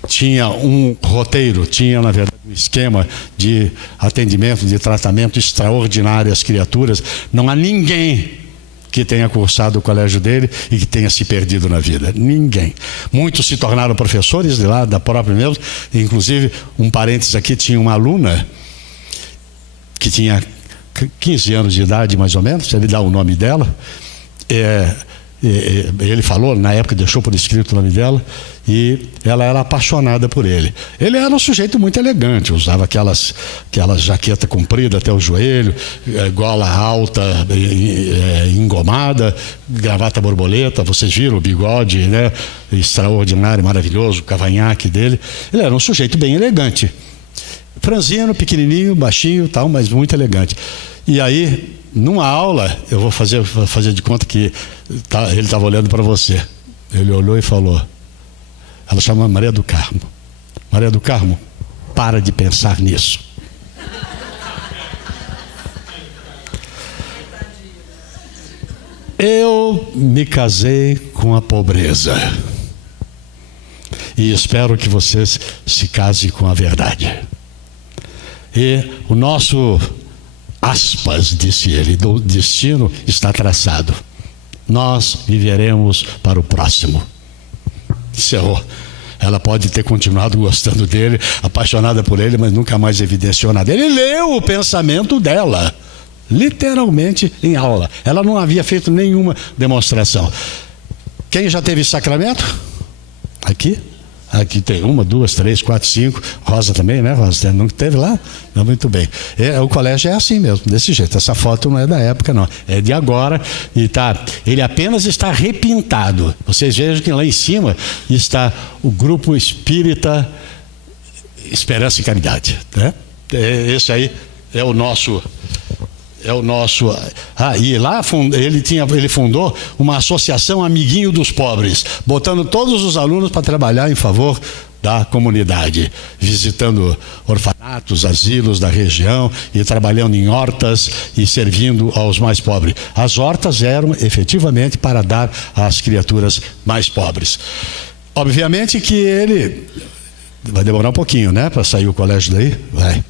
tinha um roteiro, tinha, na verdade, um esquema de atendimento, de tratamento extraordinário às criaturas. Não há ninguém que tenha cursado o colégio dele e que tenha se perdido na vida. Ninguém. Muitos se tornaram professores de lá, da própria mesmo. Inclusive, um parênteses aqui, tinha uma aluna que tinha 15 anos de idade, mais ou menos, ele dá o nome dela, ele falou, na época deixou por escrito o nome dela, e ela era apaixonada por ele. Ele era um sujeito muito elegante, usava aquelas jaqueta comprida até o joelho, gola alta, engomada, gravata borboleta, vocês viram o bigode, né? Extraordinário, maravilhoso, o cavanhaque dele. Ele era um sujeito bem elegante, franzino, pequenininho, baixinho, tal, mas muito elegante. E aí, numa aula, eu vou fazer de conta que ele estava olhando para você. Ele olhou e falou, ela chama Maria do Carmo. Maria do Carmo, para de pensar nisso. Eu me casei com a pobreza. E espero que vocês se casem com a verdade. E o nosso, aspas, disse ele, do destino está traçado. Nós viveremos para o próximo. Encerrou. Ela pode ter continuado gostando dele, apaixonada por ele, mas nunca mais evidenciou nada. Ele leu o pensamento dela, literalmente em aula. Ela não havia feito nenhuma demonstração. Quem já teve sacramento? Aqui? Aqui tem 1, 2, 3, 4, 5. Rosa também, né, Rosa? Nunca teve lá? Não, muito bem. O colégio é assim mesmo, desse jeito. Essa foto não é da época, não. É de agora. E ele apenas está repintado. Vocês vejam que lá em cima está o grupo espírita Esperança e Caridade. Né? Esse aí é o nosso... e lá ele fundou uma associação Amiguinho dos Pobres, botando todos os alunos para trabalhar em favor da comunidade, visitando orfanatos, asilos da região e trabalhando em hortas e servindo aos mais pobres. As hortas eram efetivamente para dar às criaturas mais pobres. Obviamente que ele... Vai demorar um pouquinho, né? Para sair o colégio daí? Vai.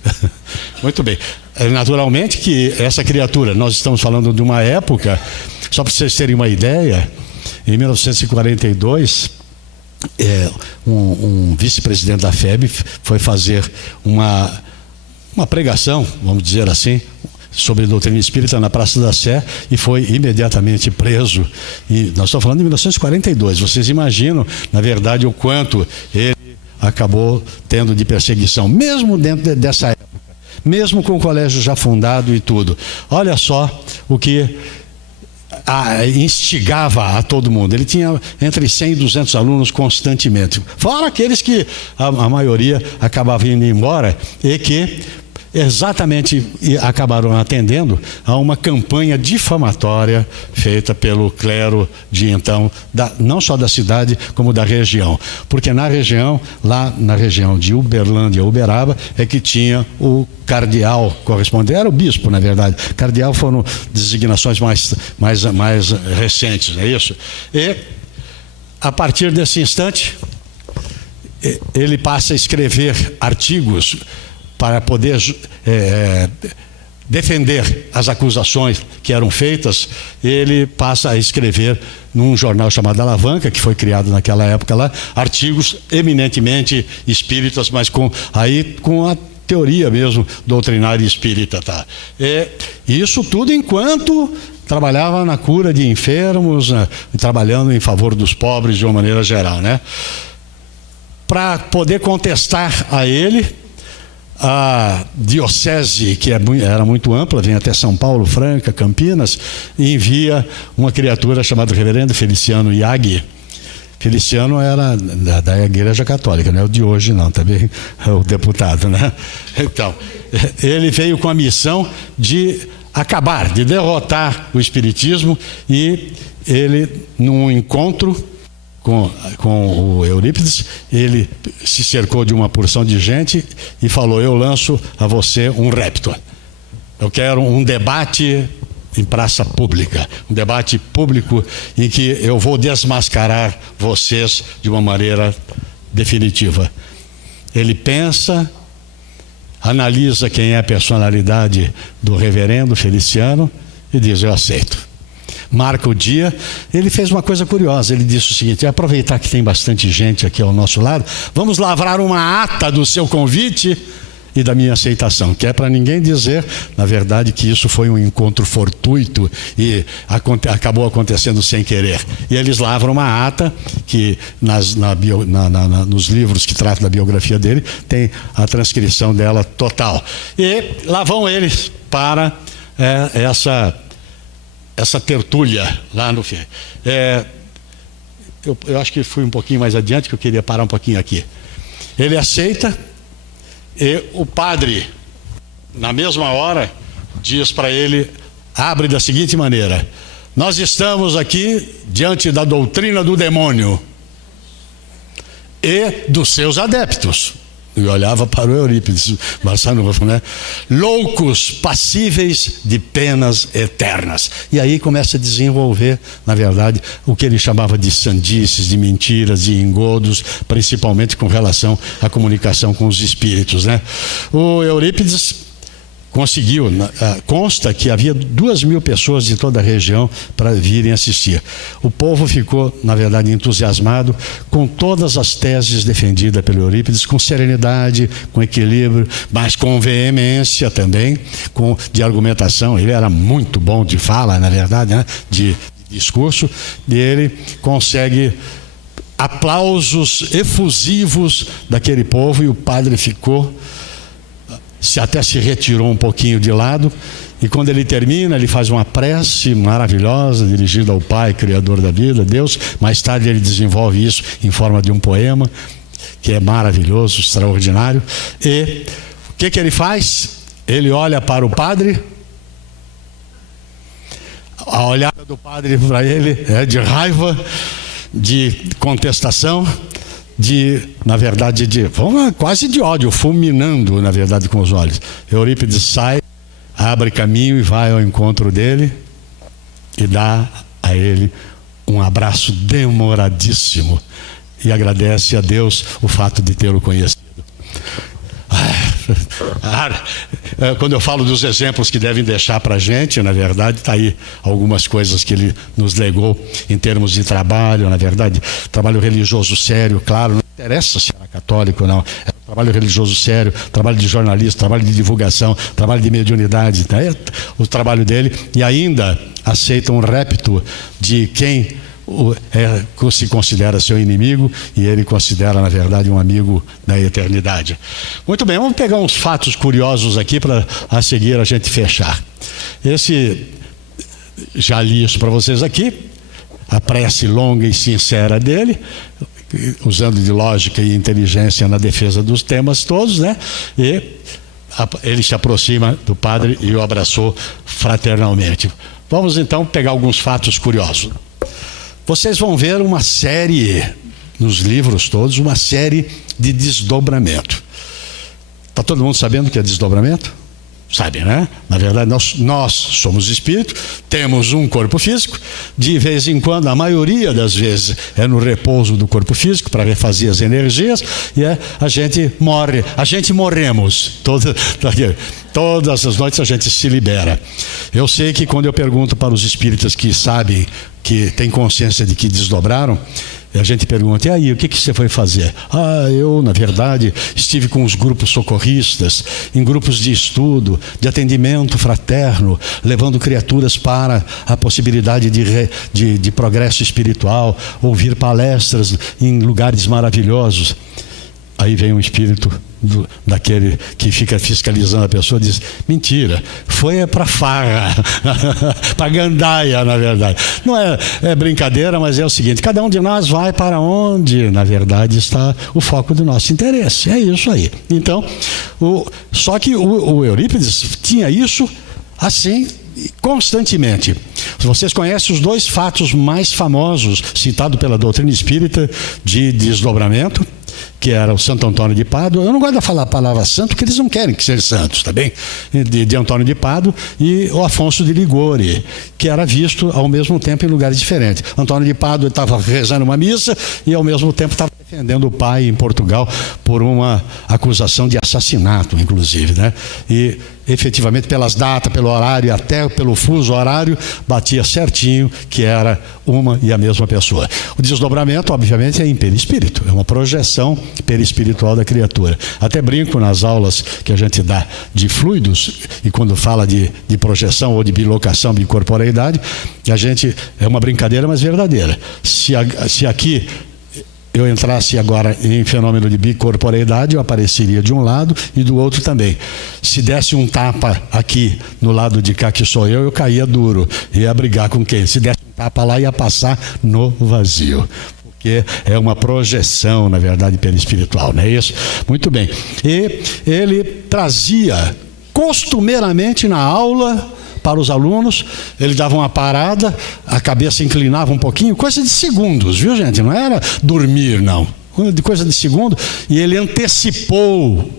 Muito bem. Naturalmente que essa criatura, nós estamos falando de uma época, só para vocês terem uma ideia, em 1942, um vice-presidente da FEB foi fazer uma pregação, vamos dizer assim, sobre doutrina espírita na Praça da Sé e foi imediatamente preso. E nós estamos falando de 1942. Vocês imaginam, na verdade, o quanto ele acabou tendo de perseguição, mesmo dentro dessa época, mesmo com o colégio já fundado e tudo. Olha só o que instigava a todo mundo. Ele tinha entre 100 e 200 alunos constantemente, fora aqueles que a maioria acabava indo embora e que exatamente acabaram atendendo a uma campanha difamatória feita pelo clero de então, não só da cidade como da região, porque na região, lá na região de Uberlândia, Uberaba, é que tinha o cardeal correspondente, era o bispo na verdade, cardeal foram designações mais recentes, é isso? E a partir desse instante ele passa a escrever artigos para poder defender as acusações que eram feitas. Ele passa a escrever num jornal chamado Alavanca, que foi criado naquela época lá, artigos eminentemente espíritas, mas com a teoria mesmo doutrinária espírita. Tá? Isso tudo enquanto trabalhava na cura de enfermos, trabalhando em favor dos pobres de uma maneira geral, né? Para poder contestar a ele, a diocese, que era muito ampla, vem até São Paulo, Franca, Campinas, e envia uma criatura chamada Reverendo Feliciano Iaghi. Feliciano era da Igreja Católica, não é o de hoje não, também é o deputado, né? Então, ele veio com a missão de acabar, de derrotar o espiritismo, e ele, num encontro com o Eurípides, ele se cercou de uma porção de gente e falou: eu lanço a você um repto. Eu quero um debate em praça pública, um debate público em que eu vou desmascarar vocês de uma maneira definitiva. Ele pensa, analisa quem é a personalidade do reverendo Feliciano e diz: eu aceito. Marca o dia. Ele fez uma coisa curiosa, ele disse o seguinte: aproveitar que tem bastante gente aqui ao nosso lado, vamos lavrar uma ata do seu convite e da minha aceitação, que é para ninguém dizer, na verdade, que isso foi um encontro fortuito e acabou acontecendo sem querer. E eles lavram uma ata que nos livros que tratam da biografia dele tem a transcrição dela total. E lá vão eles para essa tertúlia lá no fim. Eu acho que fui um pouquinho mais adiante, que eu queria parar um pouquinho aqui. Ele aceita e o padre, na mesma hora, diz para ele, abre da seguinte maneira: nós estamos aqui diante da doutrina do demônio e dos seus adeptos. E olhava para o Eurípides, né? Loucos, passíveis de penas eternas. E aí começa a desenvolver, na verdade, o que ele chamava de sandices, de mentiras, de engodos, principalmente com relação à comunicação com os espíritos, né? O Eurípides conseguiu, consta que havia 2.000 pessoas de toda a região para virem assistir. O povo ficou, na verdade, entusiasmado com todas as teses defendidas pelo Eurípides, com serenidade, com equilíbrio, mas com veemência também, de argumentação. Ele era muito bom de fala, na verdade, né? De discurso, e ele consegue aplausos efusivos daquele povo, e o padre ficou... até se retirou um pouquinho de lado, e quando ele termina, ele faz uma prece maravilhosa, dirigida ao Pai, Criador da vida, Deus. Mais tarde ele desenvolve isso em forma de um poema, que é maravilhoso, extraordinário. E o que ele faz? Ele olha para o padre, a olhada do padre para ele é de raiva, de contestação, na verdade, quase de ódio, fulminando, na verdade, com os olhos. Eurípides sai, abre caminho e vai ao encontro dele e dá a ele um abraço demoradíssimo e agradece a Deus o fato de tê-lo conhecido. Quando eu falo dos exemplos que devem deixar para a gente, na verdade, está aí algumas coisas que ele nos legou em termos de trabalho, na verdade, trabalho religioso sério, claro, não interessa se era católico ou não, é trabalho religioso sério, trabalho de jornalista, trabalho de divulgação, trabalho de mediunidade, tá? O trabalho dele, e ainda aceita um repto de quem se considera seu inimigo, e ele considera, na verdade, um amigo da eternidade. Muito bem, vamos pegar uns fatos curiosos aqui para a seguir a gente fechar. Já li isso para vocês aqui, a prece longa e sincera dele, usando de lógica e inteligência na defesa dos temas todos, né? E ele se aproxima do padre e o abraçou fraternalmente. Vamos então pegar alguns fatos curiosos. Vocês vão ver uma série, nos livros todos, uma série de desdobramento. Está todo mundo sabendo o que é desdobramento? Sabe, né? Na verdade, nós somos espírito, temos um corpo físico, de vez em quando, a maioria das vezes, é no repouso do corpo físico, para refazer as energias, e a gente morremos. Todas as noites a gente se libera. Eu sei que quando eu pergunto para os espíritas que sabem, que têm consciência de que desdobraram, a gente pergunta, e aí, o que você foi fazer? Eu, na verdade, estive com os grupos socorristas, em grupos de estudo, de atendimento fraterno, levando criaturas para a possibilidade de progresso espiritual, ouvir palestras em lugares maravilhosos. Aí vem um espírito daquele que fica fiscalizando a pessoa e diz, mentira, foi para farra, para gandaia, na verdade. Não é brincadeira, mas é o seguinte, cada um de nós vai para onde, na verdade, está o foco do nosso interesse. É isso aí. Então, só que o Eurípides tinha isso assim constantemente. Vocês conhecem os dois fatos mais famosos citados pela doutrina espírita de desdobramento, que era o Santo Antônio de Pádua. Eu não gosto de falar a palavra santo, porque eles não querem que sejam santos, tá bem? De Antônio de Pádua, e o Afonso de Ligori, que era visto ao mesmo tempo em lugares diferentes. Antônio de Pádua estava rezando uma missa e ao mesmo tempo estava defendendo o pai em Portugal por uma acusação de assassinato, inclusive, né? E efetivamente pelas datas, pelo horário e até pelo fuso horário, batia certinho que era uma e a mesma pessoa. O desdobramento, obviamente, é em perispírito, é uma projeção perispiritual da criatura. Até brinco nas aulas que a gente dá de fluidos, e quando fala de projeção ou de bilocação, bicorporeidade, a gente, é uma brincadeira, mas verdadeira. Se aqui eu entrasse agora em fenômeno de bicorporeidade, eu apareceria de um lado e do outro também. Se desse um tapa aqui no lado de cá, que sou eu caía duro. Ia brigar com quem? Se desse um tapa lá, ia passar no vazio. Porque é uma projeção, na verdade, perispiritual, não é isso? Muito bem. E ele trazia costumeiramente na aula para os alunos, ele dava uma parada, a cabeça inclinava um pouquinho, coisa de segundos, viu, gente? Não era dormir, não. Coisa de segundo, e ele antecipou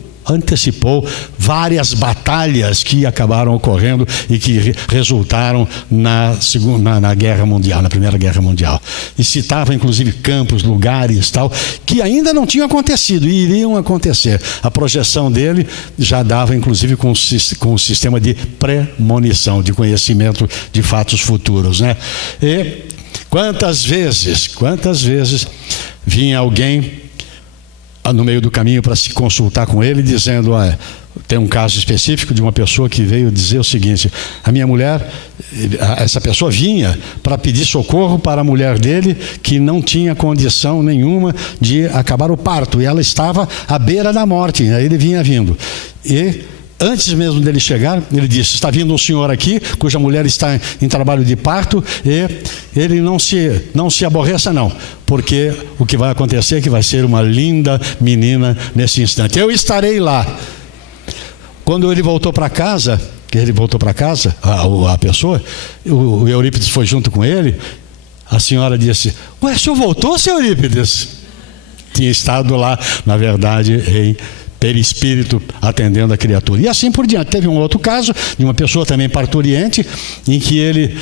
várias batalhas que acabaram ocorrendo e que resultaram na Guerra Mundial, na Primeira Guerra Mundial. E citava, inclusive, campos, lugares, tal, que ainda não tinham acontecido e iriam acontecer. A projeção dele já dava, inclusive, com o sistema de premonição, de conhecimento de fatos futuros, né? E quantas vezes vinha alguém no meio do caminho para se consultar com ele, dizendo, tem um caso específico de uma pessoa que veio dizer o seguinte: a minha mulher, essa pessoa vinha para pedir socorro para a mulher dele, que não tinha condição nenhuma de acabar o parto, e ela estava à beira da morte. Aí ele vinha vindo, e antes mesmo dele chegar, ele disse: está vindo um senhor aqui, cuja mulher está em trabalho de parto, e ele não se aborreça não, porque o que vai acontecer é que vai ser uma linda menina nesse instante. Eu estarei lá. Quando ele voltou para casa, a pessoa, o Eurípides foi junto com ele, a senhora disse: ué, o senhor voltou, seu Eurípides? Tinha estado lá, na verdade, em perispírito, atendendo a criatura. E assim por diante. Teve um outro caso de uma pessoa também parturiente, em que ele,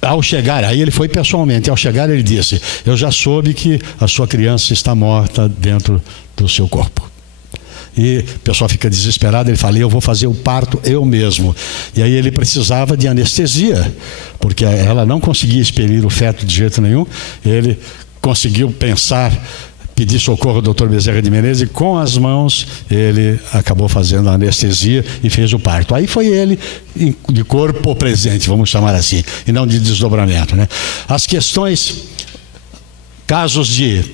ao chegar, aí ele foi pessoalmente, ao chegar ele disse: eu já soube que a sua criança está morta dentro do seu corpo. E o pessoal fica desesperado, ele fala: eu vou fazer o parto eu mesmo. E aí ele precisava de anestesia, porque ela não conseguia expelir o feto de jeito nenhum. Ele conseguiu pensar, pedir socorro ao doutor Bezerra de Menezes, e com as mãos ele acabou fazendo a anestesia e fez o parto. Aí foi ele de corpo presente, vamos chamar assim, e não de desdobramento, né? As questões, casos de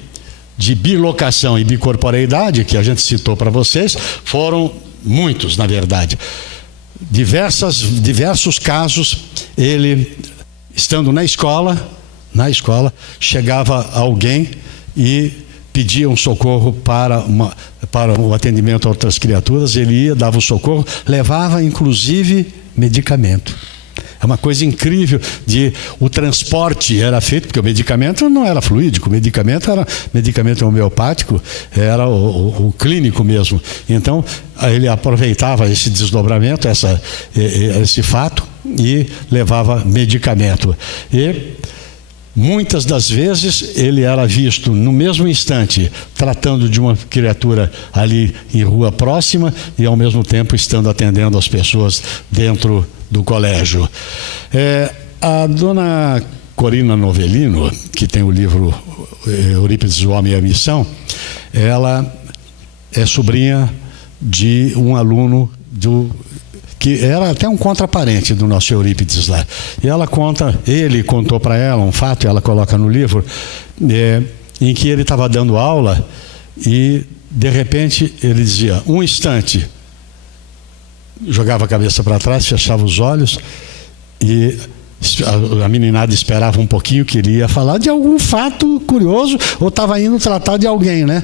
bilocação e bicorporeidade, que a gente citou para vocês, foram muitos, na verdade. Diversos casos, ele, estando na escola, chegava alguém e pedia um socorro para o atendimento a outras criaturas, ele ia, dava o socorro, levava inclusive medicamento. É uma coisa incrível, o transporte era feito, porque o medicamento não era fluídico, o medicamento era medicamento homeopático, era o clínico mesmo. Então, ele aproveitava esse desdobramento, esse fato, e levava medicamento. E muitas das vezes ele era visto no mesmo instante tratando de uma criatura ali em rua próxima e ao mesmo tempo estando atendendo as pessoas dentro do colégio. A dona Corina Novellino, que tem o livro Eurípides, o Homem e a Missão, ela é sobrinha de um aluno que era até um contraparente do nosso Eurípides lá. E ele contou para ela um fato, ela coloca no livro, em que ele estava dando aula e, de repente, ele dizia: um instante, jogava a cabeça para trás, fechava os olhos, e a meninada esperava um pouquinho, que ele ia falar de algum fato curioso, ou estava indo tratar de alguém, né?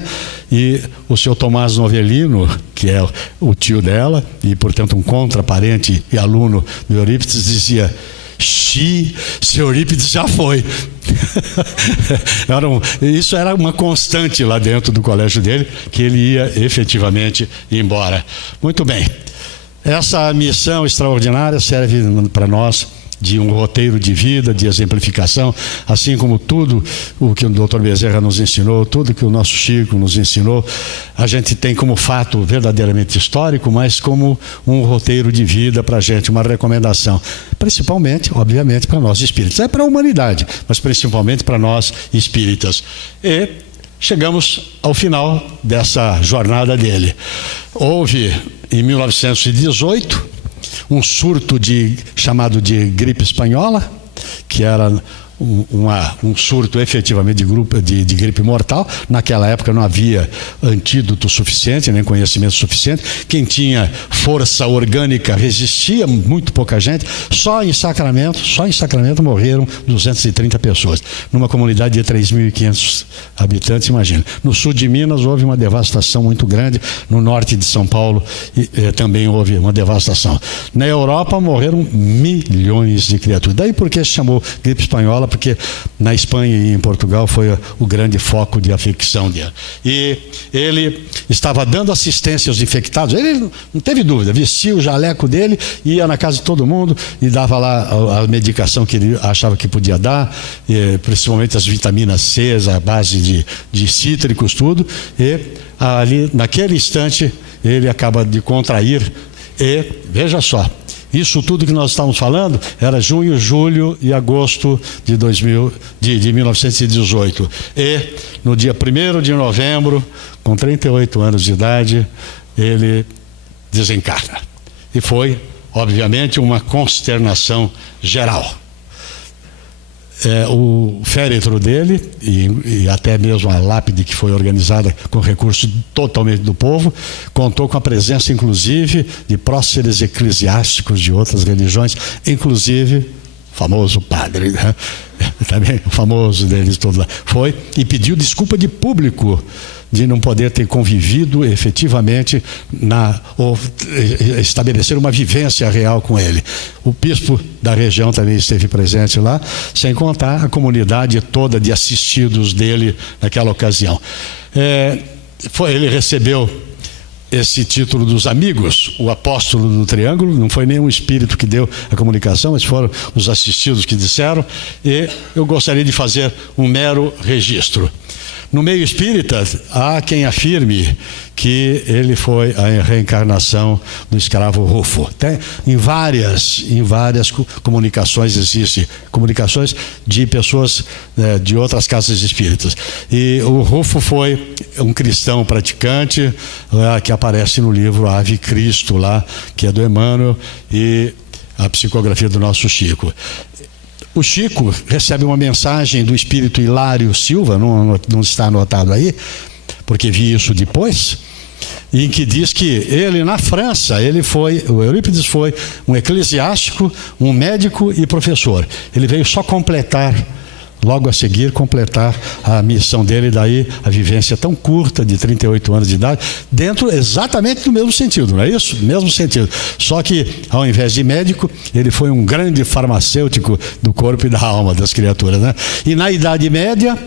E o senhor Tomás Novellino, que é o tio dela, e portanto um contraparente e aluno do Eurípides, dizia: seu Eurípides já foi. Isso era uma constante lá dentro do colégio dele, que ele ia efetivamente embora. Muito bem. Essa missão extraordinária serve para nós de um roteiro de vida, de exemplificação, assim como tudo o que o Dr. Bezerra nos ensinou, tudo que o nosso Chico nos ensinou, a gente tem como fato verdadeiramente histórico, mas como um roteiro de vida para a gente, uma recomendação, principalmente, obviamente, para nós espíritas. É para a humanidade, mas principalmente para nós espíritas. E chegamos ao final dessa jornada dele. Houve, em 1918, um surto chamado de gripe espanhola, que era um surto efetivamente de gripe mortal. Naquela época não havia antídoto suficiente, nem conhecimento suficiente. Quem tinha força orgânica resistia, muito pouca gente. Só em Sacramento morreram 230 pessoas, numa comunidade de 3.500 habitantes, imagina. No sul de Minas houve uma devastação muito grande, no norte de São Paulo também houve uma devastação. Na Europa morreram milhões de criaturas. Daí por que se chamou gripe espanhola? Porque na Espanha e em Portugal foi o grande foco de afecção dele. E ele estava dando assistência aos infectados. Ele não teve dúvida, vestia o jaleco dele, ia na casa de todo mundo e dava lá a medicação que ele achava que podia dar, principalmente as vitaminas C, a base de cítricos, tudo. E ali, naquele instante, ele acaba de contrair. E veja só, isso tudo que nós estamos falando era junho, julho e agosto de 1918. E no dia 1º de novembro, com 38 anos de idade, ele desencarna. E foi, obviamente, uma consternação geral. O féretro dele, e até mesmo a lápide que foi organizada com recurso totalmente do povo, contou com a presença, inclusive, de próceres eclesiásticos de outras religiões, inclusive o famoso padre, né? Também o famoso deles todos lá, foi e pediu desculpa de público de não poder ter convivido efetivamente ou estabelecer uma vivência real com ele. O bispo da região também esteve presente lá, sem contar a comunidade toda de assistidos dele naquela ocasião. Ele recebeu esse título dos amigos, o apóstolo do triângulo. Não foi nenhum espírito que deu a comunicação, mas foram os assistidos que disseram, e eu gostaria de fazer um mero registro. No meio espírita, há quem afirme que ele foi a reencarnação do escravo Rufo. Em várias comunicações existem comunicações de pessoas de outras casas espíritas. E o Rufo foi um cristão praticante, que aparece no livro Ave Cristo, lá, que é do Emmanuel, e a psicografia do nosso Chico. O Chico recebe uma mensagem do espírito Hilário Silva, não está anotado aí, porque vi isso depois, em que diz que ele, na França, o Eurípides foi um eclesiástico, um médico e professor. Ele veio só logo a seguir, completar a missão dele, daí a vivência tão curta de 38 anos de idade, dentro exatamente do mesmo sentido, não é isso? Mesmo sentido. Só que, ao invés de médico, ele foi um grande farmacêutico do corpo e da alma das criaturas, né? E na Idade Média,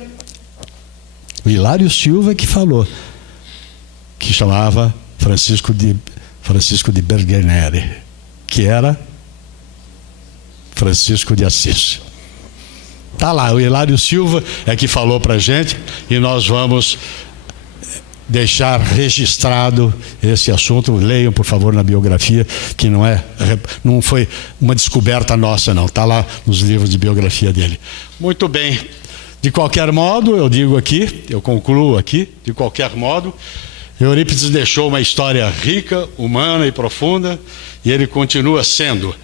o Hilário Silva que falou, que chamava Francisco de Bergenere, que era Francisco de Assis. Está lá, o Hilário Silva é que falou para a gente, e nós vamos deixar registrado esse assunto. Leiam, por favor, na biografia, que não foi uma descoberta nossa, não. Está lá nos livros de biografia dele. Muito bem. De qualquer modo, eu concluo aqui, de qualquer modo, Eurípides deixou uma história rica, humana e profunda, e ele continua sendo,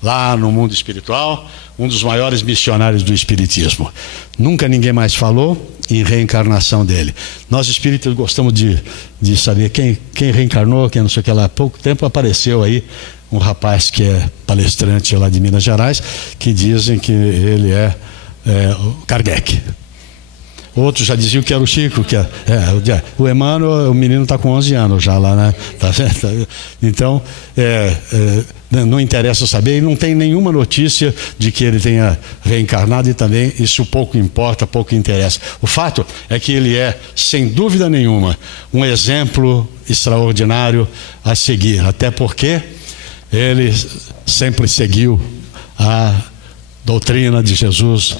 lá no mundo espiritual, um dos maiores missionários do espiritismo. Nunca ninguém mais falou em reencarnação dele. Nós espíritas gostamos de saber quem reencarnou, quem não sei o que lá. Há pouco tempo apareceu aí um rapaz que é palestrante lá de Minas Gerais, que dizem que ele é o Kardec. Outros já diziam que era o Chico, o Emmanuel, o menino está com 11 anos já lá, né? Tá certo? Então, não interessa saber, e não tem nenhuma notícia de que ele tenha reencarnado, e também isso pouco importa, pouco interessa. O fato é que ele é, sem dúvida nenhuma, um exemplo extraordinário a seguir, até porque ele sempre seguiu a doutrina de Jesus,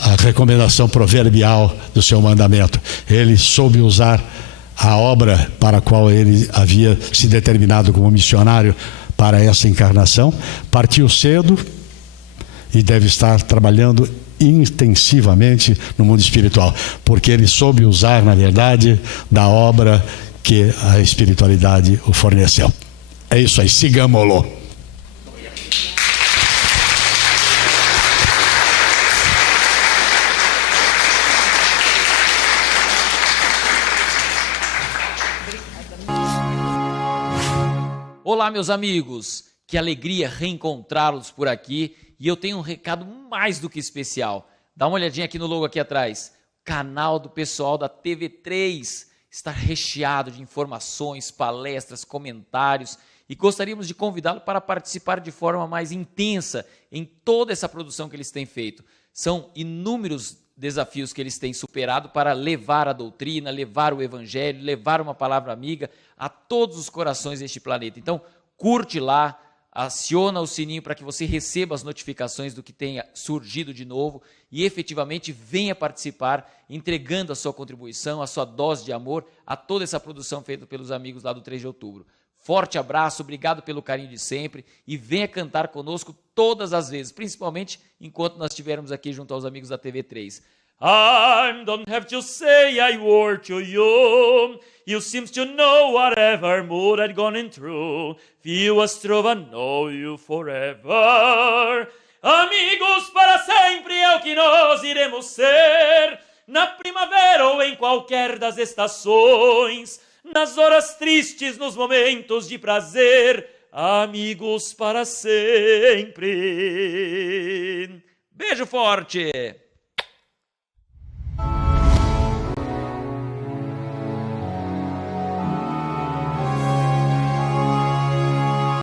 a recomendação proverbial do seu mandamento. Ele soube usar a obra para a qual ele havia se determinado como missionário para essa encarnação, partiu cedo e deve estar trabalhando intensivamente no mundo espiritual, porque ele soube usar, na verdade, da obra que a espiritualidade o forneceu. É isso aí, sigamos-lo. Olá, meus amigos, que alegria reencontrá-los por aqui, e eu tenho um recado mais do que especial. Dá uma olhadinha aqui no logo aqui atrás. O canal do pessoal da TV3 está recheado de informações, palestras, comentários, e gostaríamos de convidá-lo para participar de forma mais intensa em toda essa produção que eles têm feito. São inúmeros desafios que eles têm superado para levar a doutrina, levar o evangelho, levar uma palavra amiga a todos os corações deste planeta. Então, curte lá, aciona o sininho para que você receba as notificações do que tenha surgido de novo e efetivamente venha participar, entregando a sua contribuição, a sua dose de amor a toda essa produção feita pelos amigos lá do 3 de outubro. Forte abraço, obrigado pelo carinho de sempre e venha cantar conosco todas as vezes, principalmente enquanto nós estivermos aqui junto aos amigos da TV3. I don't have to say a word to you. You seem to know whatever mood I'd gone through. Feel as true I know you forever. Amigos para sempre é o que nós iremos ser. Na primavera ou em qualquer das estações. Nas horas tristes, nos momentos de prazer. Amigos para sempre. Beijo forte!